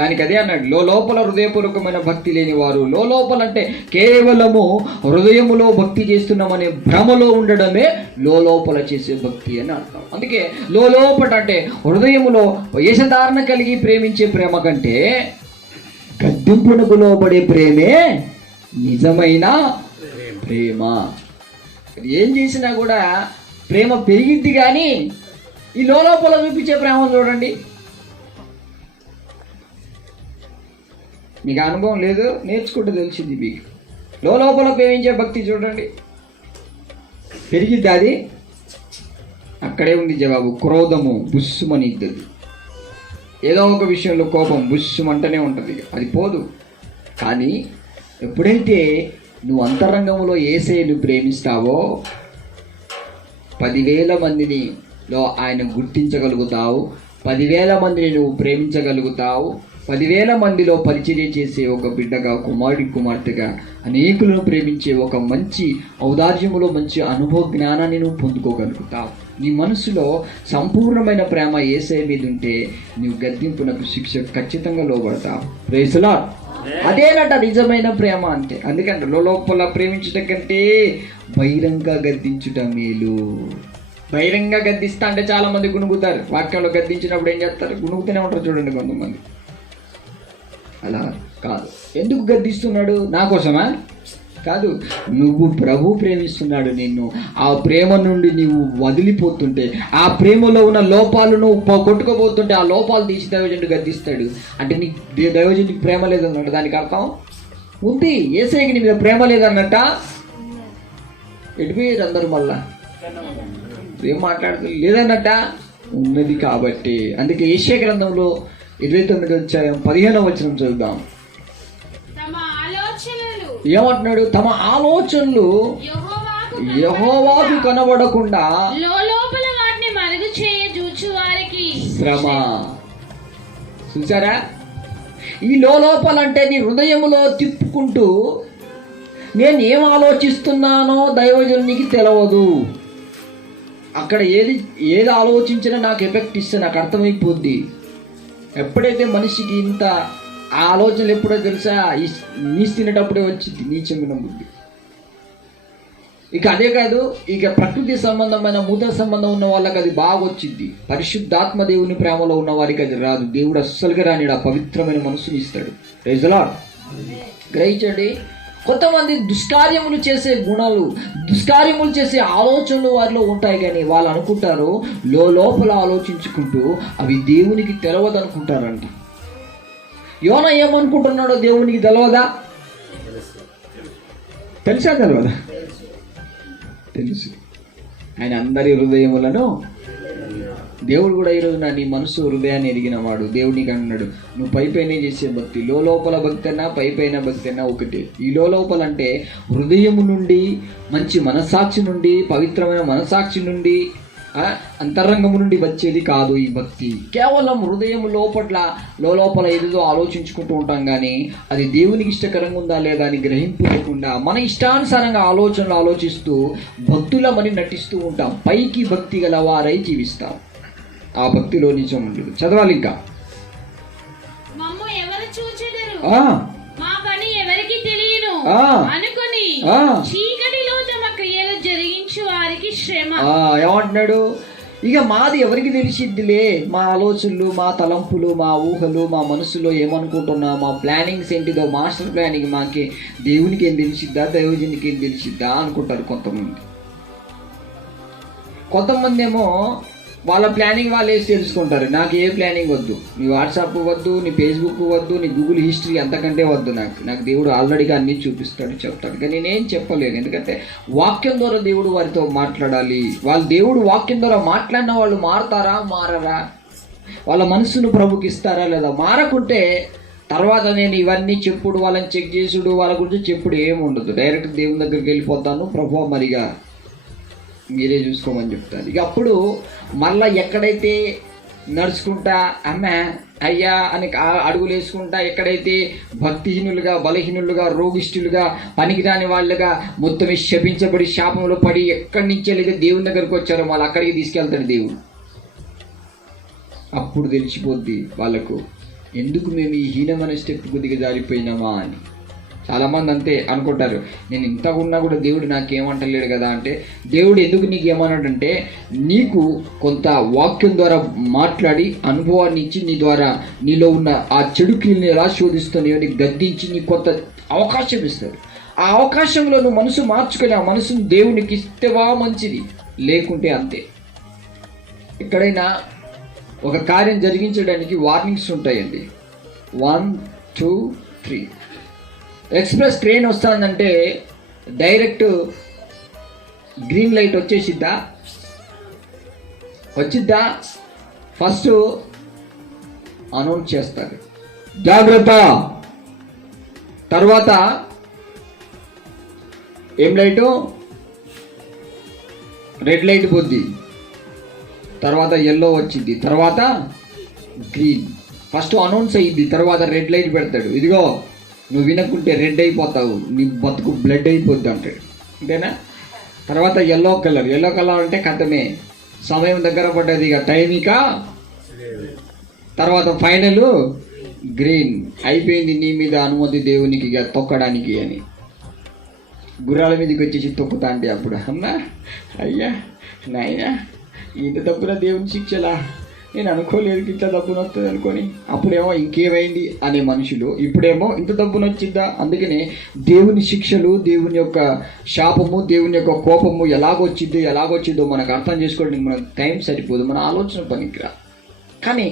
దానికి అదే అన్నాడు, లోపల హృదయపూర్వకమైన భక్తి లేని వారు. లోపల అంటే కేవలము హృదయములో భక్తి చేస్తున్నామనే భ్రమలో ఉండడమే లోపల చేసే భక్తి అని అర్థం. అందుకే లోపల అంటే హృదయములో వేషధారణ కలిగి ప్రేమించే ప్రేమ కంటే గద్దింపునకు లోబడే ప్రేమే నిజమైన ప్రేమ. ఏం చేసినా కూడా ప్రేమ పెరిగిద్ది, కానీ ఈ లోపల చూపించే ప్రేమ చూడండి. మీకు అనుభవం లేదు, నేర్చుకుంటే తెలిసింది మీకు. లోపల ప్రేమించే భక్తి చూడండి, పెరిగిద్ది. అది అక్కడే ఉంది జవాబు. క్రోధము బుస్సుమని ఇద్దది. ఏదో ఒక విషయంలో కోపం బుస్సుమంటనే ఉంటుంది, అది పోదు. కానీ ఎప్పుడైతే నువ్వు అంతరంగంలో యేసయ్యను ప్రేమిస్తావో 10,000 మందినిలో ఆయన గుర్తించగలుగుతావు, 10,000 మందిని నువ్వు ప్రేమించగలుగుతావు, 10,000 మందిలో పరిచర్య చేసే ఒక బిడ్డగా, కుమార్తెగా అనేకులను ప్రేమించే ఒక మంచి ఔదార్యములో మంచి అనుభవ జ్ఞానాన్ని నువ్వు పొందుకోగలుగుతావు. నీ మనసులో సంపూర్ణమైన ప్రేమ యేసయ్య మీద ఉంటే నువ్వు గద్దింపునకు శిక్ష ఖచ్చితంగా లోబడతావు. Praise the lord. అదేనట నిజమైన ప్రేమ అంటే. అందుకంటే లోపల ప్రేమించుట కంటే బహిరంగ గద్దించుట మేలు. బహిరంగ గద్దిస్తా అంటే చాలా మంది గుణుగుతారు. వాక్యంలో గద్దించినప్పుడు ఏం చేస్తారు? గుణుగుతూనే ఉంటారు చూడండి కొంతమంది. అలా కాదు. ఎందుకు గద్దిస్తున్నాడు? నా కోసమా? కాదు, నువ్వు ప్రభు ప్రేమిస్తున్నాడు నిన్ను. ఆ ప్రేమ నుండి నీవు వదిలిపోతుంటే, ఆ ప్రేమలో ఉన్న లోపాలను కొట్టుకోబోతుంటే ఆ లోపాలు తీసి దైవజనుడు గద్దిస్తాడు. అంటే నీకు దైవజనుడికి ప్రేమ లేదన్నట్టు దానికి అర్థం ఉంది. యేసయ్యకి నీ మీద ప్రేమ లేదన్నట్ట. ఎటుపోయారు అందరూ? మళ్ళా ఏం మాట్లాడుతుంది? లేదన్నట్ట ఉన్నది కాబట్టి. అందుకే యెషయా గ్రంథంలో 29వ అధ్యాయం 15వ వచనం చదువుదాం. ఏమంటున్నాడు? తమ ఆలోచనలు యెహోవాకు కనబడకుండా లోపల వాటిని మరుగు చేయ చూచు వారికి శ్రమ. చూసారా? ఈ లోపలంటే నీ హృదయములో తిప్పుకుంటూ నేను ఏం ఆలోచిస్తున్నానో దైవజనునికి తెలియదు. అక్కడ ఏది ఆలోచించినా నాకు ఎఫెక్ట్ ఇస్తే నాకు అర్థమైపోద్ది. ఎప్పుడైతే మనిషికి ఇంత ఆలోచనలు ఎప్పుడో తెలుసా, నీసు తినేటప్పుడే వచ్చింది నీచమైన బుద్ధి. ఇక అదే కాదు, ఇక ప్రకృతి సంబంధమైన మూత సంబంధం ఉన్న వాళ్ళకి అది బాగా వచ్చింది. పరిశుద్ధాత్మ దేవుని ప్రేమలో ఉన్న వారికి అది రాదు. దేవుడు అస్సలుగా రానిడు ఆ పవిత్రమైన మనసుని ఇస్తాడు. Praise the Lord. గ్రహించండి, కొంతమంది దుష్కార్యములు చేసే గుణాలు, దుష్కార్యములు చేసే ఆలోచనలు వారిలో ఉంటాయి, కానీ వాళ్ళు అనుకుంటారు లోపల ఆలోచించుకుంటూ అవి దేవునికి తెలవదు అనుకుంటారంట. యోనా ఏమనుకుంటున్నాడో దేవునికి తెలవదా? తెలుసా? తెలవదా? తెలుసు. ఆయన అందరి హృదయములను దేవుడు కూడా ఈరోజు నీ మనసు హృదయాన్ని ఎరిగిన వాడు. దేవుడికి అన్నాడు, నువ్వు పైపైనే చేసే భక్తి, లోపల భక్తి అన్నా పైపైన భక్తి అన్నా ఒకటే. ఈ లోపల అంటే హృదయము నుండి, మంచి మనసాక్షి నుండి, పవిత్రమైన మనసాక్షి నుండి, అంతరంగము నుండి వచ్చేది కాదు ఈ భక్తి. కేవలం హృదయం లోపల ఏదో ఆలోచించుకుంటూ ఉంటాం, కానీ అది దేవునికి ఇష్టకరంగా ఉందా లేదా అని గ్రహింపు లేకుండా మన ఇష్టానుసారంగా ఆలోచనలు ఆలోచిస్తూ భక్తులమని నటిస్తూ ఉంటాం. పైకి భక్తి గల వారై జీవిస్తాం, ఆ భక్తిలో నిజం ఉండదు. చదవాలి ఇంకా. ఏమంటున్నాడు? ఇక మాది ఎవరికి తెలిసిద్దిలే, మా ఆలోచనలు, మా తలంపులు, మా ఊహలు, మా మనసులో ఏమనుకుంటున్నా, మా ప్లానింగ్స్ ఏంటిదో, మాస్టర్ ప్లానింగ్ మాకి దేవునికి ఏం తెలిసిద్దా, దైవజనికి ఏం తెలిసిద్దా అనుకుంటారు కొంతమంది ఏమో వాళ్ళ ప్లానింగ్ వాళ్ళు వేసి తెలుసుకుంటారు. నాకు ఏ ప్లానింగ్ వద్దు, నీ వాట్సాప్ వద్దు, నీ ఫేస్బుక్ వద్దు, నీ గూగుల్ హిస్టరీ అంతకంటే వద్దు. నాకు దేవుడు ఆల్రెడీగా అన్నీ చూపిస్తాడు, చెప్తాడు. కానీ నేనేం చెప్పలేను, ఎందుకంటే వాక్యం ద్వారా దేవుడు వారితో మాట్లాడాలి. దేవుడు వాక్యం ద్వారా మాట్లాడిన వాళ్ళు మారరా? వాళ్ళ మనసును ప్రభుకి ఇస్తారా లేదా? మారకుంటే తర్వాత నేను ఇవన్నీ చెప్పుడు, వాళ్ళని చెక్ చేసుడు, వాళ్ళ గురించి చెప్పుడు ఏమి ఉండదు. డైరెక్ట్ దేవుని దగ్గరికి వెళ్ళిపోతాను, ప్రభు మరిగా మీరే చూసుకోమని చెప్తాను. ఇక అప్పుడు మళ్ళీ ఎక్కడైతే నడుచుకుంటా అమ్మ అయ్యా అని అడుగులు వేసుకుంటా, ఎక్కడైతే భక్తిహీనులుగా, బలహీనులుగా, రోగిష్ఠులుగా, పనికిరాని వాళ్ళుగా మొత్తం శపించబడి శాపంలో పడి ఎక్కడి నుంచి వెళ్ళి దేవుని దగ్గరికి వచ్చారో మళ్ళీ అక్కడికి తీసుకెళ్తాడు దేవుడు. అప్పుడు తెలిసిపోద్ది వాళ్ళకు, ఎందుకు మేము ఈ హీనమైన స్టెప్ కొద్దిగా జారిపోయినామా అని. చాలామంది అంతే అనుకుంటారు, నేను ఇంత ఉన్నా కూడా దేవుడు నాకేమంటలేడు కదా అంటే, దేవుడు ఎందుకు నీకు ఏమన్నాడంటే, నీకు కొంత వాక్యం ద్వారా మాట్లాడి అనుభవాన్ని ఇచ్చి నీ ద్వారా నీలో ఉన్న ఆ చెడు క్రియల్ని ఎలా శోధిస్తున్నాయో నీకు గద్దించి నీకు కొంత అవకాశం ఇస్తాడు. ఆ అవకాశంలో నువ్వు మనసు మార్చుకొని ఆ మనసును దేవునికి ఇస్తేవా మంచిది, లేకుంటే అంతే. ఎక్కడైనా ఒక కార్యం జరిగించడానికి వార్నింగ్స్ ఉంటాయండి. 1, 2, 3. ఎక్స్ప్రెస్ ట్రైన్ వస్తుందంటే డైరెక్ట్ గ్రీన్ లైట్ వచ్చిద్దా? ఫస్ట్ అనౌన్స్ చేస్తారు, జాగ్రత్త. తర్వాత ఏం లైటు? రెడ్ లైట్ పోద్ది, తర్వాత ఎల్లో వచ్చింది, తర్వాత గ్రీన్. ఫస్ట్ అనౌన్స్ అయ్యిద్ది, తర్వాత రెడ్ లైట్ పెడతాడు, ఇదిగో నువ్వు వినకుంటే రెడ్ అయిపోతావు, నీ బతుకు బ్లడ్ అయిపోద్ది అంటాడు, అంతేనా? తర్వాత ఎల్లో కలర్ అంటే కథమే, సమయం దగ్గర పడ్డది, ఇక టైం ఇక. తర్వాత ఫైనల్ గ్రీన్ అయిపోయింది, నీ మీద అనుమతి దేవునికి ఇక తొక్కడానికి అని. గుర్రాల మీదకి వచ్చేసి తొక్కుతా అంటే అప్పుడు అమ్మా అయ్యా నాయనా ఇంత తప్పున దేవుని శిక్షలా, నేను అనుకోలేదు ఇట్లా డబ్బును వస్తుంది అనుకొని. అప్పుడేమో ఇంకేమైంది అనే మనుషులు, ఇప్పుడేమో ఇంత డబ్బును వచ్చిద్దా. అందుకనే దేవుని శిక్షలు, దేవుని యొక్క శాపము, దేవుని యొక్క కోపము ఎలాగొచ్చిందో మనకు అర్థం చేసుకోవడానికి మనకు టైం సరిపోదు, మన ఆలోచన పనికిరా. కానీ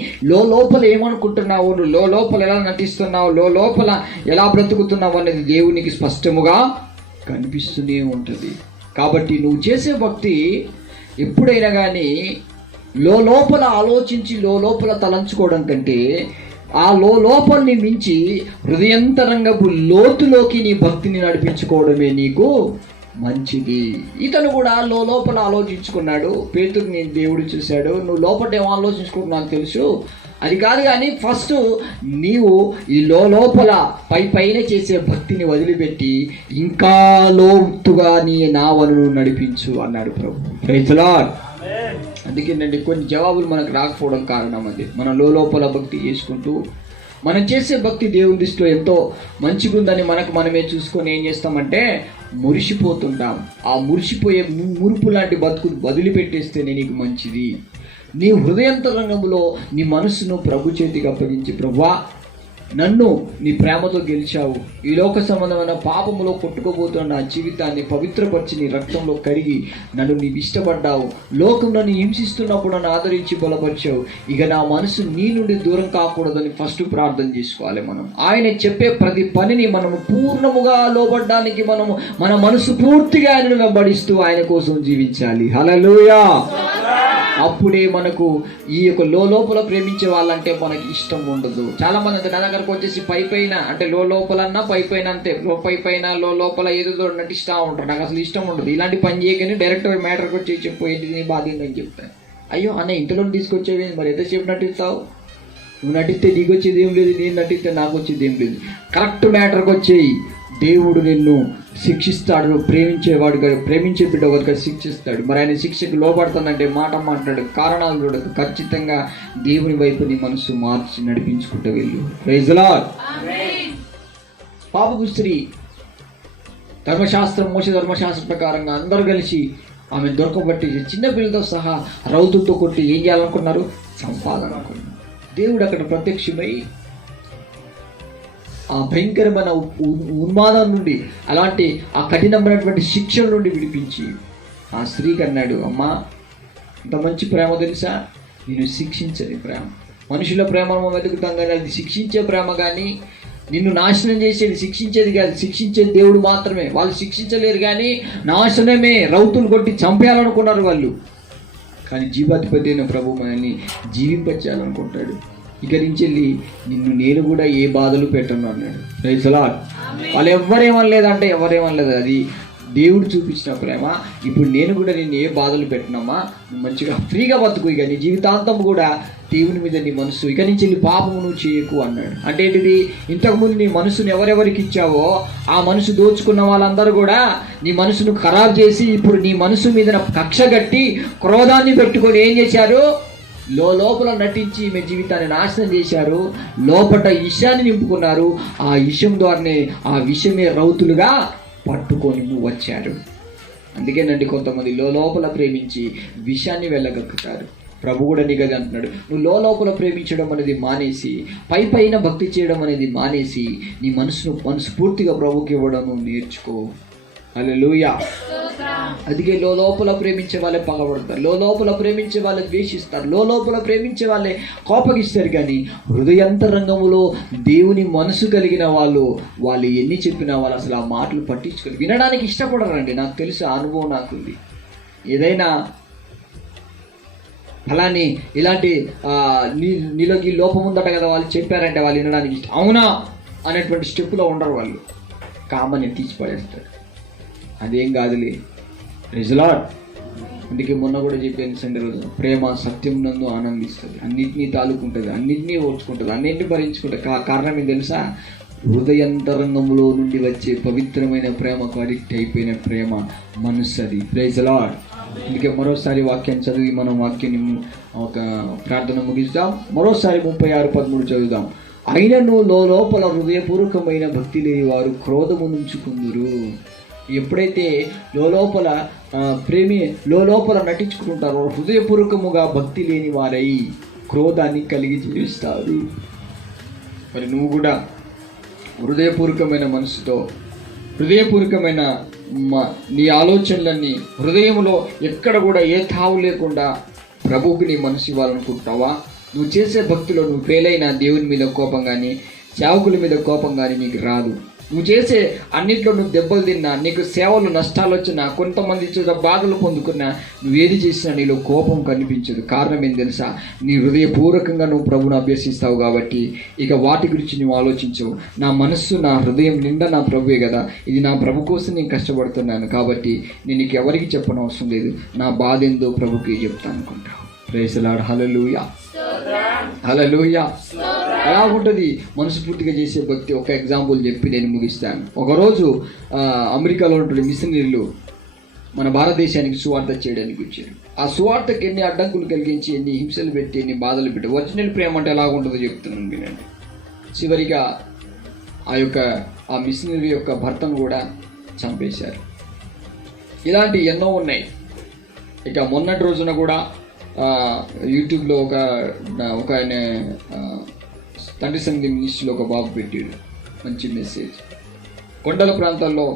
లోపల ఏమనుకుంటున్నావు, లోపల ఎలా నటిస్తున్నావు, లోపల ఎలా బ్రతుకుతున్నావు అనేది దేవునికి స్పష్టముగా కనిపిస్తూనే ఉంటుంది. కాబట్టి నువ్వు చేసే భక్తి ఎప్పుడైనా కానీ లోపల ఆలోచించి లోపల తలంచుకోవడం కంటే ఆ లోపలిని మించి హృదయంతరంగపు లోతులోకి నీ భక్తిని నడిపించుకోవడమే నీకు మంచిది. ఇతను కూడా లోపల ఆలోచించుకున్నాడు. పేతురుని దేవుడు చూశాడు. నువ్వు లోపల ఏమో ఆలోచించుకుంటున్నావు తెలుసు, అది కాదు, కానీ ఫస్ట్ నీవు ఈ లోపల పైన చేసే భక్తిని వదిలిపెట్టి ఇంకా లోతుగా నీ నావను నడిపించు అన్నాడు ప్రభు. Praise the lord. అందుకేనండి కొన్ని జవాబులు మనకు రాకపోవడం కారణం అది. మనం లోపల భక్తి చేసుకుంటూ మనం చేసే భక్తి దేవుని దృష్టిలో ఎంతో మంచిగా ఉందని మనమే చూసుకొని ఏం చేస్తామంటే మురిసిపోతుంటాం. ఆ మురిసిపోయే మురుపు లాంటి బతుకులు వదిలిపెట్టేస్తేనే నీకు మంచిది. నీ హృదయంతరంగంలో నీ మనసును ప్రభు చేతికి అప్పగించి, ప్రభువా నన్ను నీ ప్రేమతో గెలిచావు, ఈ లోక సంబంధమైన పాపములో కొట్టుకోబోతున్న నా జీవితాన్ని పవిత్రపరిచి నీ రక్తంలో కడిగి నన్ను నీవు ఇష్టపడ్డావు, లోకం నన్ను హింసిస్తున్నప్పుడు నన్ను ఆదరించి బలపరిచావు, ఇక నా మనసు నీ నుండి దూరం కాకూడదని ఫస్ట్ ప్రార్థన చేసుకోవాలి. మనం ఆయన చెప్పే ప్రతి పనిని మనము పూర్ణముగా లోబడ్డానికి మనము మన మనసు పూర్తిగా ఆయనను వెంబడిస్తూ ఆయన కోసం జీవించాలి. హల్లెలూయా. అప్పుడే మనకు ఈ యొక్క లోపల ప్రేమించే వాళ్ళంటే మనకి ఇష్టం ఉండదు. చాలా మంది నా దగ్గరకు వచ్చేసి పైన అంటే లోపలన్నా పైన అంతే, పైన లోపల ఏదో నటిస్తూ ఉంటారు. నాకు అసలు ఇష్టం ఉండదు. ఇలాంటి పని చేయగానే డైరెక్ట్ మ్యాటర్కి వచ్చి చెప్పు ఏంటి నీ బాధ ఏంటని చెప్తాను. అయ్యో అన్న ఇంతలో తీసుకొచ్చేవి మరి ఎంతసేపు నటిస్తావు? నువ్వు నటిస్తే నీకు వచ్చేది ఏం లేదు, నేను నటిస్తే నాకు వచ్చేది ఏం లేదు. కరెక్ట్ మ్యాటర్కి వచ్చేయి. దేవుడు నిన్ను శిక్షిస్తాడు. ప్రేమించే బిడ్డ ఒకరిగా శిక్షిస్తాడు. మరి ఆయన శిక్షకు లోపడతానంటే మాట మాట్లాడు, కారణాలు చూడదు. ఖచ్చితంగా దేవుని వైపు నీ మనసు మార్చి నడిపించుకుంటూ వెళ్ళు. Praise the Lord. పాపపు స్త్రీ మోసే ధర్మశాస్త్రం ప్రకారంగా అందరూ కలిసి ఆమె దొరకబట్టి చిన్న పిల్లలతో సహా రౌతులతో కొట్టి ఏం చేయాలనుకున్నారు? చంపాలనుకున్నారు. దేవుడు అక్కడ ప్రత్యక్షమై ఆ భయంకరమైన ఉన్మాదం నుండి, అలాంటి ఆ కఠినమైనటువంటి శిక్షల నుండి విడిపించి ఆ స్త్రీకి అన్నాడు, అమ్మా ఇంత మంచి ప్రేమ తెలుసా, నేను శిక్షించని ప్రేమ. మనుషుల ప్రేమను వెతుకుతాం కానీ అది శిక్షించే ప్రేమ, కానీ నిన్ను నాశనం చేసేది శిక్షించేది కాదు. శిక్షించేది దేవుడు మాత్రమే. వాళ్ళు శిక్షించలేరు, కానీ నాశనమే, రౌతులు కొట్టి చంపేయాలనుకున్నారు వాళ్ళు. కానీ జీవాధిపతి అయిన ప్రభు మనల్ని జీవింపచేయాలనుకుంటాడు. ఇక నుంచి వెళ్ళి నిన్ను నేను కూడా ఏ బాధలు పెట్టను అన్నాడు. Praise the Lord. వాళ్ళు ఎవరేమనలేదంటే ఎవరేమనలేదు, అది దేవుడు చూపించిన ప్రేమ. ఇప్పుడు నేను కూడా నిన్ను ఏ బాధలు పెట్టినమ్మా, నువ్వు మంచిగా ఫ్రీగా బతుకు, ఇక నీ జీవితాంతం కూడా దేవుని మీద నీ మనసు, ఇక నుంచి నీ పాపము నువ్వు చేయకు అన్నాడు. అంటే ఏంటిది? ఇంతకుముందు నీ మనసును ఎవరెవరికి ఇచ్చావో ఆ మనసు దోచుకున్న వాళ్ళందరూ కూడా నీ మనసును ఖరాబ్ చేసి ఇప్పుడు నీ మనసు మీద కక్ష కట్టి క్రోధాన్ని పెట్టుకొని ఏం చేశారు? లోపల నటించి మీ జీవితాన్ని నాశనం చేశారు. లోపల విషయాన్ని నింపుకున్నారు. ఆ విషయం ద్వారానే ఆ విషయమే రౌతులుగా పట్టుకొని వచ్చారు. అందుకేనండి కొంతమంది లోపల ప్రేమించి విషయాన్ని వెళ్ళగక్కుతారు. ప్రభు కూడా నీకు అది అంటున్నాడు, నువ్వు లోపల ప్రేమించడం అనేది మానేసి పైన భక్తి చేయడం అనేది మానేసి నీ మనస్ఫూర్తిగా ప్రభుకి ఇవ్వడం నేర్చుకో. హల్లెలూయా. అందుకే లోపల ప్రేమించే వాళ్ళే పగబడతారు, లోపల ప్రేమించే వాళ్ళే ద్వేషిస్తారు, లోపల ప్రేమించే వాళ్ళే కోపగిస్తారు. కానీ హృదయంతరంగంలో దేవుని మనసు కలిగిన వాళ్ళు ఎన్ని చెప్పినా వాళ్ళు అసలు ఆ మాటలు పట్టించుకొని వినడానికి ఇష్టపడరండి. నాకు తెలుసు, అనుభవం నాకుంది. ఏదైనా అలానే ఇలాంటి నీలోకి లోపం ఉందట కదా వాళ్ళు చెప్పారంటే వాళ్ళు వినడానికి ఇష్టం, అవునా అనేటువంటి స్టెప్పులో ఉండరు. వాళ్ళు కామని తీసి పడేస్తారు. అదేం కాదులే. Praise the Lord. అందుకే మొన్న కూడా చెప్పాను సండే రోజు, ప్రేమ సత్యం నందు ఆనందిస్తుంది, అన్నింటినీ తాలుకుంటుంది, అన్నింటినీ ఓర్చుకుంటుంది, అన్నింటినీ భరించుకుంటుంది. కారణం ఏం తెలుసా? హృదయంతరంగంలో నుండి వచ్చే పవిత్రమైన ప్రేమకు అడిక్ట్ అయిపోయిన ప్రేమ మనసు అది. Praise the Lord. అందుకే మరోసారి వాక్యాన్ని చదివి మనం వాక్యాన్ని ఒక ప్రార్థన ముగిస్తాం. మరోసారి 36:13 చదువుదాం. అయినను లోపల హృదయపూర్వకమైన భక్తి లేని వారు క్రోధము నుంచుకుందురు. ఎప్పుడైతే లోపల నటించుకుంటారో హృదయపూర్వకముగా భక్తి లేని వారై క్రోధాన్ని కలిగి జీవిస్తారు. మరి నువ్వు కూడా హృదయపూర్వకమైన మనసుతో, హృదయపూర్వకమైన నీ ఆలోచనలన్నీ హృదయంలో ఎక్కడ కూడా ఏ తావు లేకుండా ప్రభువుకి నీ మనసు ఇవ్వాలనుకుంటున్నావా? నువ్వు చేసే భక్తిలో నువ్వు ఫెయిల్ అయినా దేవుని మీద కోపం కానీ సేవకుల మీద కోపం కానీ నీకు రాదు. నువ్వు చేసే అన్నింటిలో నువ్వు దెబ్బలు తిన్నా, నీకు సేవలు నష్టాలు వచ్చినా, కొంతమంది బాధలు పొందుకున్నా, నువ్వేది చేసినా నీలో కోపం కనిపించదు. కారణం ఏం తెలుసా? నీ హృదయపూర్వకంగా నువ్వు ప్రభువును అభ్యసిస్తావు కాబట్టి ఇక వాటి గురించి నువ్వు ఆలోచించవు. నా మనస్సు, నా హృదయం నిండా నా ప్రభువే కదా, ఇది నా ప్రభు కోసం నేను కష్టపడుతున్నాను కాబట్టి నేను నీకు ఎవరికి చెప్పనవసరం లేదు, నా బాధ ఏందో ప్రభుకి చెప్తాను అనుకుంటావు. Praise the lord. Hallelujah, hallelujah. ఎలా ఉంటుంది మనస్ఫూర్తిగా చేసే భక్తి? ఒక ఎగ్జాంపుల్ చెప్పి నేను ముగిస్తాను. ఒకరోజు అమెరికాలో ఉంటున్న మిషనరీలు మన భారతదేశానికి సువార్త చేయడానికి వచ్చారు. ఆ సువార్తకి ఎన్ని అడ్డంకులు కలిగించి, ఎన్ని హింసలు పెట్టి, ఎన్ని బాధలు పెట్టి, ఒరిజినల్ ప్రేమ అంటే ఎలా ఉంటుందో చెప్తున్నాను వినండి. చివరిగా ఆ మిషనరీ యొక్క భర్తను కూడా చంపేశారు. ఇలాంటి ఎన్నో ఉన్నాయి. ఇక మొన్నటి రోజున కూడా యూట్యూబ్లో ఒక ఆయన తండ్రి సంఘ మినిస్ట్రీలో ఒక బాబు పెట్టాడు మంచి మెసేజ్. కొండల ప్రాంతాల్లో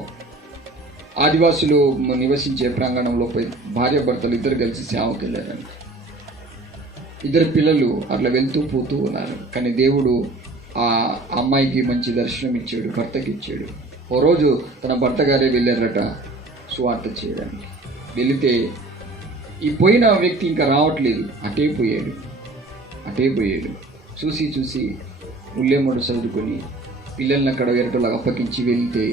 ఆదివాసులు నివసించే ప్రాంగణంలో పోయి భార్యాభర్తలు ఇద్దరు కలిసి సేవకి వెళ్ళారంట. ఇద్దరు పిల్లలు అట్లా వెళ్తూ పోతూ ఉన్నారు. కానీ దేవుడు ఆ అమ్మాయికి మంచి దర్శనం ఇచ్చాడు, భర్తకి ఇచ్చాడు. ఓ రోజు తన భర్త గారే వెళ్ళారట సువార్త చేయడానికి. వెళితే ఈ పోయిన వ్యక్తి ఇంకా రావట్లేదు, అటే పోయాడు. చూసి ఉల్లేమడు చదువుకొని పిల్లల్ని అక్కడ వేరటలాగా అప్పగించి వెళ్తే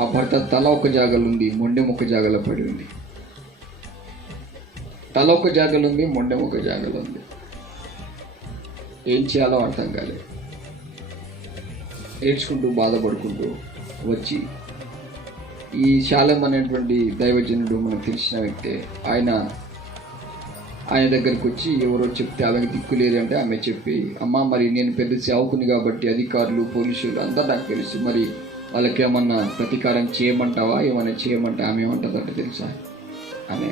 ఆ భర్త తల ఒక జాగలు ఉంది, మొండెం ఒక జాగలో పడి ఉంది. తల ఒక జాగలు ఉంది, మొండెం ఒక జాగలు ఉంది. ఏం చేయాలో అర్థం కాలేదు. ఏడ్చుకుంటూ బాధపడుకుంటూ వచ్చి ఈ శాలం అనేటువంటి దైవజనుడు మనకు తెలిసిన వ్యక్తే, ఆయన దగ్గరికి వచ్చి ఎవరో చెప్తే ఆమెకి దిక్కులేరు అంటే ఆమె చెప్పి, అమ్మ మరి నేను పెద్ద సేవకుని కాబట్టి అధికారులు పోలీసులు అందరూ నాకు తెలుసు, మరి వాళ్ళకి ఏమన్నా ప్రతీకారం చేయమంటావా, ఏమన్నా చేయమంటే ఆమె ఏమంటుందంటే తెలుసా? ఆమె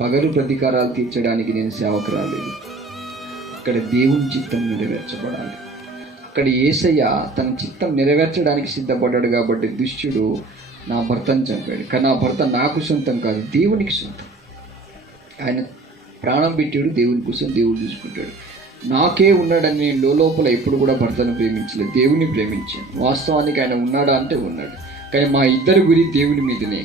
పగలు ప్రతీకారాలు తీర్చడానికి నేను సేవకు రాలేదు, అక్కడ దేవుని చిత్తం నెరవేర్చబడాలి. అక్కడ యేసయ్య తన చిత్తం నెరవేర్చడానికి సిద్ధపడ్డాడు కాబట్టి దుష్టుడు నా భర్తను చంపాడు. కానీ నా భర్త నాకు సొంతం కాదు, దేవునికి సొంతం. ఆయన ప్రాణం పెట్టాడు దేవుని కోసం, దేవుడు చూసుకుంటాడు. నాకే ఉన్నాడని నేను లోపల ఎప్పుడు కూడా భర్తను ప్రేమించలేదు, దేవుని ప్రేమించాను. వాస్తవానికి ఆయన ఉన్నాడా అంటే ఉన్నాడు, కానీ మా ఇద్దరి గురి దేవుని మీదనే.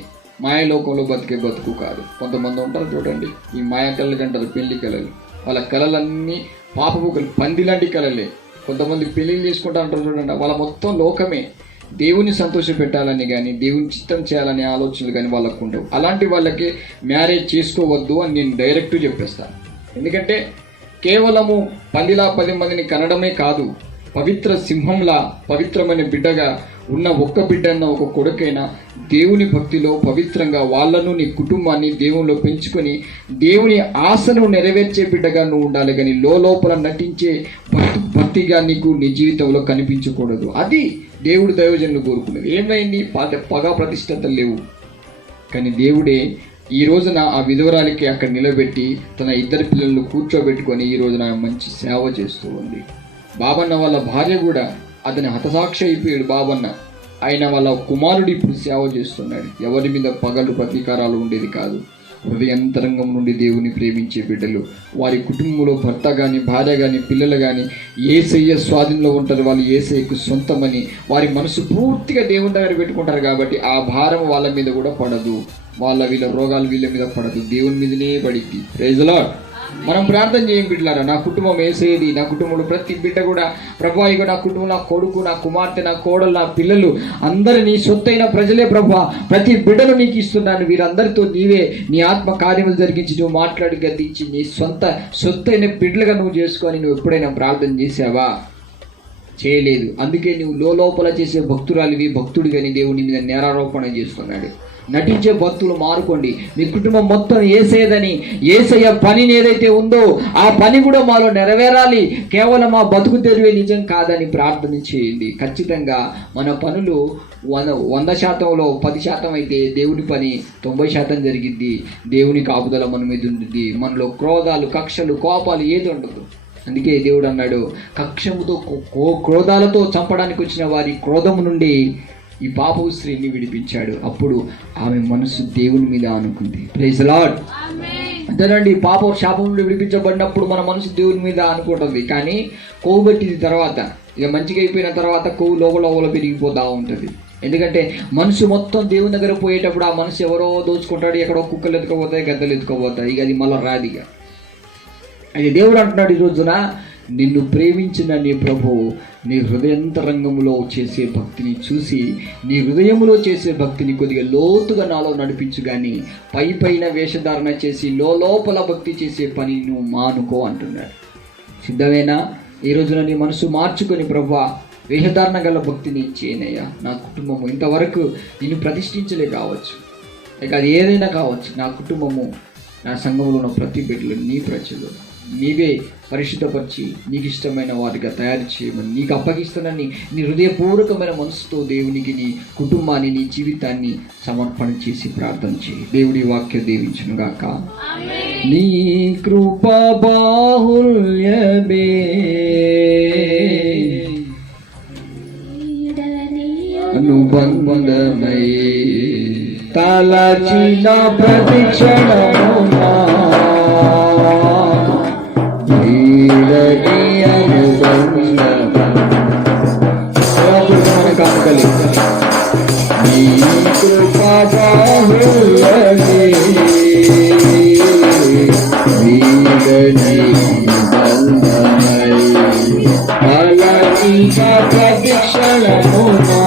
మాయలోకంలో బతికే బతుకు కాదు. కొంతమంది ఉంటారు చూడండి, ఈ మాయ కళలు అంటారు పెళ్లి కళలు. వాళ్ళ కళలన్నీ పాపపు పంది లాంటి కళలే. కొంతమంది పెళ్ళిళ్ళు చేసుకుంటా అంటారు చూడండి, వాళ్ళ మొత్తం లోకమే దేవుని సంతోష పెట్టాలని కానీ, దేవుని చిత్తం చేయాలనే ఆలోచనలు కానీ వాళ్ళకు ఉండవు. అలాంటి వాళ్ళకి మ్యారేజ్ చేసుకోవద్దు అని నేను డైరెక్ట్ చెప్పేస్తాను. ఎందుకంటే కేవలము 10 మందిని కనడమే కాదు, పవిత్ర సింహంలా పవిత్రమైన బిడ్డగా ఉన్న ఒక్క బిడ్డన్న ఒక కొడుకైనా దేవుని భక్తిలో పవిత్రంగా వాళ్ళను, నీ కుటుంబాన్ని దేవునిలో పెంచుకొని దేవుని ఆశను నెరవేర్చే బిడ్డగా నువ్వు ఉండాలి. కానీ లోపల నటించే భక్తిగా నీకు నీ జీవితంలో కనిపించకూడదు. అది దేవుడు దైవజనులు కోరుకునేది. ఏమైంది? పగ ప్రతిష్టతలు లేవు, కానీ దేవుడే ఈ రోజున ఆ విధవరాలికి అక్కడ నిలబెట్టి తన ఇద్దరు పిల్లలను కూర్చోబెట్టుకొని ఈ రోజున మంచి సేవ చేస్తూ ఉంది. బాబన్న వాళ్ళ భార్య కూడా అతని హతసాక్షి అయిపోయాడు బాబన్న. ఆయన వాళ్ళ కుమారుడు ఇప్పుడు సేవ చేస్తున్నాడు. ఎవరి మీద పగలు ప్రతీకారాలు ఉండేది కాదు. హృదయంతరంగం నుండి దేవుని ప్రేమించే బిడ్డలు, వారి కుటుంబంలో భర్త కానీ, భార్య కానీ, పిల్లలు కానీ యేసయ్య స్వాధీనంలో ఉంటారు. వాళ్ళు యేసయ్యకు సొంతమని వారి మనసు పూర్తిగా దేవుని దగ్గర పెట్టుకుంటారు కాబట్టి ఆ భారం వాళ్ళ మీద కూడా పడదు, వీళ్ళ రోగాలు వీళ్ళ మీద పడదు, దేవుని మీదనే పడిద్ది. Praise the lord. మనం ప్రార్థన చేయం బిడ్డలారా, నా కుటుంబం యేసయ్యది. నా కుటుంబంలో ప్రతి బిడ్డ కూడా ప్రభువా, ఇగో నా కుటుంబం, నా కొడుకు, నా కుమార్తె, నా కోడలు, నా పిల్లలు అందరూ నీ సొత్తైన ప్రజలే ప్రభువా. ప్రతి బిడ్డను నీకు ఇస్తున్నాను. వీరందరితో నీవే నీ ఆత్మ కార్యములు జరిగించి నువ్వు మాట్లాడి గద్దించి నీ సొత్తైన బిడ్డలుగా నువ్వు చేసుకొని నువ్వు ఎప్పుడైనా ప్రార్థన చేసావా? చేయలేదు. అందుకే నువ్వు లోపల చేసే భక్తురాలివి, భక్తుడిగా నీ దేవుని మీద నేరారోపణ చేస్తున్నాడు. నటించే భక్తులు మారుకోండి. మీ కుటుంబం మొత్తం యేసయ్యదని, యేసయ్య పనిని ఏదైతే ఉందో ఆ పని కూడా మాలో నెరవేరాలి. కేవలం ఆ బతుకు తెరువే నిజం కాదని ప్రార్థన చేయండి. ఖచ్చితంగా మన పనులు 100%లో 10% అయితే దేవుని పని 90% జరిగిద్ది. దేవుని కాపుదల మన మీద ఉంటుంది. మనలో క్రోధాలు, కక్షలు, కోపాలు ఏది ఉండదు. అందుకే దేవుడు అన్నాడు, కక్షముతో క్రోధాలతో చంపడానికి వచ్చిన వారి క్రోధము నుండి ఈ పాపపు స్త్రీని విడిపించాడు. అప్పుడు ఆమె మనసు దేవుని మీద అనుకుంది. Praise the Lord. అంతేనండి, పాప శాపం నుండి విడిపించబడినప్పుడు మన మనసు దేవుని మీద అనుకుంటుంది. కానీ కోబట్టిన తర్వాత ఇక మంచిగా అయిపోయిన తర్వాత కొవ్వు లోపల లోపల పెరిగిపోతూ ఉంటుంది. ఎందుకంటే మనసు మొత్తం దేవుని దగ్గర పోయేటప్పుడు ఆ మనసు ఎవరో దోచుకుంటాడు, ఎక్కడో కుక్కలు ఎత్తుకోపోతాయి, గద్దలు ఎత్తుకోపోతాయి, ఇక అది మళ్ళీ రాదు. ఇక అది దేవుడు అంటున్నాడు ఈ రోజున, నిన్ను ప్రేమించిన నీ ప్రభువు నీ హృదయంతరంగంలో చేసే భక్తిని చూసి, నీ హృదయంలో చేసే భక్తిని కొద్దిగా లోతుగా నాలో నడిపించు, కానీ పై పైన వేషధారణ చేసి లోపల భక్తి చేసే పని నువ్వు మానుకో అంటున్నాడు. సిద్ధమేనా? ఈ రోజున నీ మనసు మార్చుకొని, ప్రభువా వేషధారణ గల భక్తిని చేయనయ్యా. నా కుటుంబము ఇంతవరకు నిన్ను ప్రతిష్ఠించలే కావచ్చు, ఇక అది ఏదైనా కావచ్చు, నా కుటుంబము, నా సంఘంలో ఉన్న ప్రతి బిడ్డలు నీ ప్రజలు నీవే పరిశుద్ధపరిచి నీకు ఇష్టమైన వారిగా తయారు చేయమని నీకు అప్పగిస్తానని నీ హృదయపూర్వకమైన మనసుతో దేవునికి నీ కుటుంబాన్ని, నీ జీవితాన్ని సమర్పణ చేసి ప్రార్థన చేయి. దేవుడి వాక్యం దీవించునుగాక. నీ కృపా బాహుల్యమే అనుబంధమై తలచిన ప్రతిక్షణమునా కానుకలి నీ కృపా బాహుల్యమే వీడని బంధమై తలచిన ప్రతిక్షణమునా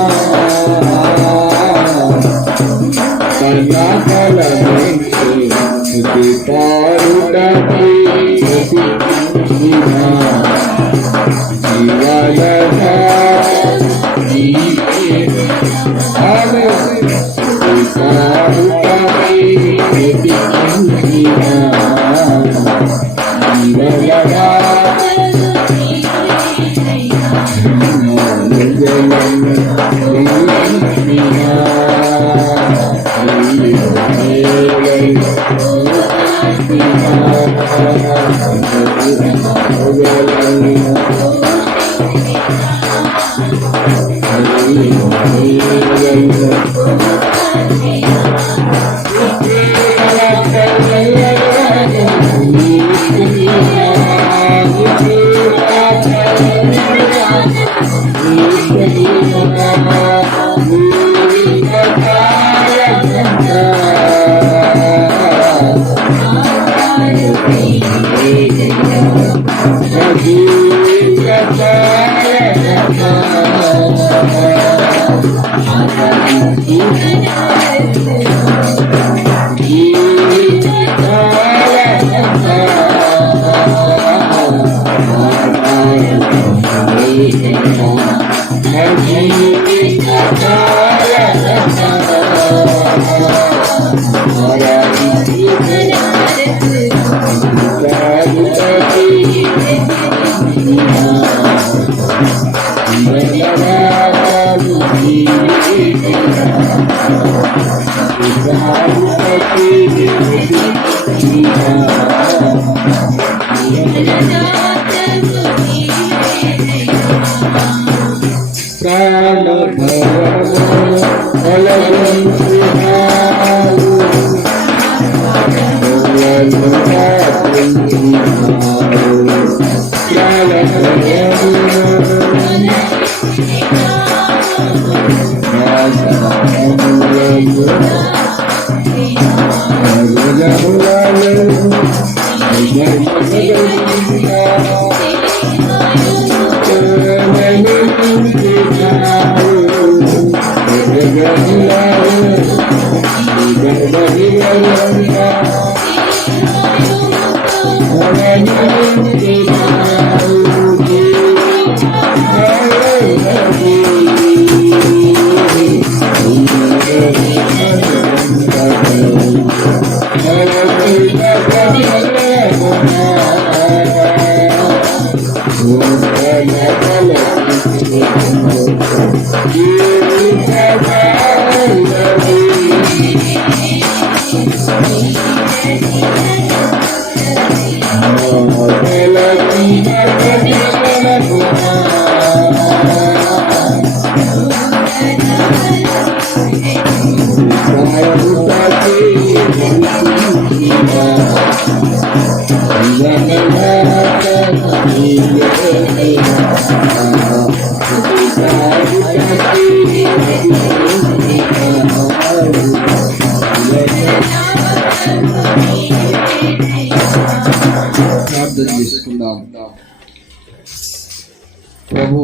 ప్రభు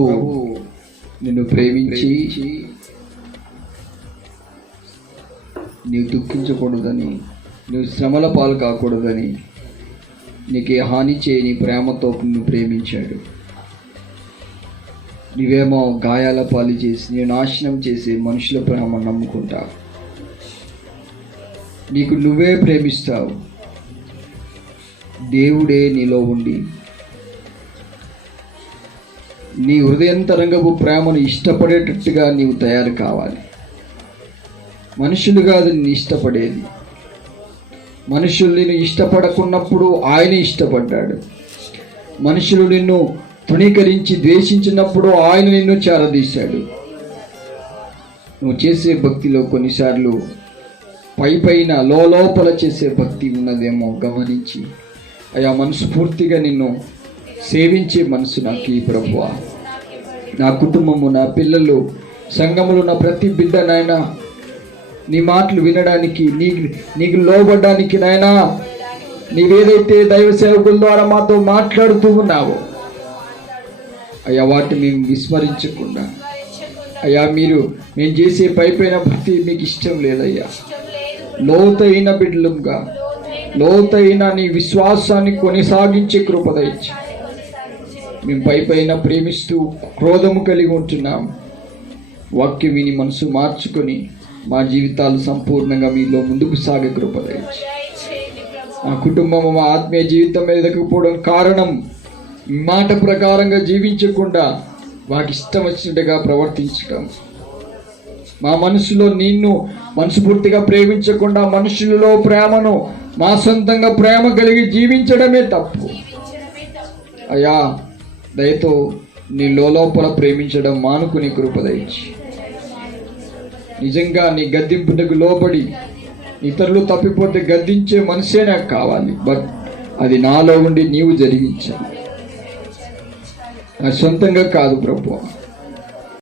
నిన్ను ప్రేమించి నీవు దుఃఖించకూడదని, నువ్వు శ్రమల పాలు కాకూడదని, నీకు హాని చేయని ప్రేమతో నిన్ను ప్రేమించాడు. నువ్వేమో గాయాల పాలు చేసి నీ నాశనం చేసి మనుషుల ప్రేమ నమ్ముకుంటావు. నీకు నువ్వే ప్రేమిస్తావు. దేవుడే నీలో ఉండి నీ హృదయంతరంగపు ప్రేమను ఇష్టపడేటట్టుగా నీవు తయారు కావాలి. మనుషులు కాదు నిన్ను ఇష్టపడేది. మనుషులు నిన్ను ఇష్టపడకున్నప్పుడు ఆయన ఇష్టపడ్డాడు. మనుషులు నిన్ను తృణీకరించి ద్వేషించినప్పుడు ఆయన నిన్ను చేరదీశాడు. నువ్వు చేసే భక్తిలో కొన్నిసార్లు పైన లోపల చేసే భక్తి ఉన్నదేమో గమనించి అయా మనస్ఫూర్తిగా నిన్ను సేవించే మనసు నాకు ఈ ప్రభువా. నా కుటుంబము, నా పిల్లలు, సంఘములు, నా ప్రతి బిడ్డ నాయనా నీ మాటలు వినడానికి, నీకు లోబడ్డానికి నాయనా నీవేదైతే దైవ సేవకుల ద్వారా మాతో మాట్లాడుతూ ఉన్నావో అయ్యా వాటిని మేము విస్మరించకుండా అయ్యా మేము చేసే పైన భక్తి మీకు ఇష్టం లేదయ్యా. లోతైన బిడ్డలుగా లోతైన నీ విశ్వాసాన్ని కొనసాగించే కృప దయచేయి. మేము పైన ప్రేమిస్తూ క్రోధము కలిగి ఉంటున్నాం. వాక్యం విని మనసు మార్చుకొని మా జీవితాలు సంపూర్ణంగా మీలో ముందుకు సాగే కృప దయచేయి. మా కుటుంబం, మా ఆత్మీయ జీవితం ఎదగకపోవడం కారణం మాట ప్రకారంగా జీవించకుండా వాకి ఇష్టం వచ్చినట్టుగా ప్రవర్తించడం. మా మనసులో నిన్ను మనస్ఫూర్తిగా ప్రేమించకుండా మనుషులలో ప్రేమను మా సొంతంగా ప్రేమ కలిగి జీవించడమే తప్పు. అయ్యా దయతో నీ లోపల ప్రేమించడం మానుకుని కృప దయచేయి. నిజంగా నీ గద్దింపునకు లోబడి ఇతరులు తప్పిపోతే గద్దించే మనసే నాకు కావాలి. బట్ అది నాలో ఉండి నీవు జరిగించాలి, నా సొంతంగా కాదు ప్రభువా.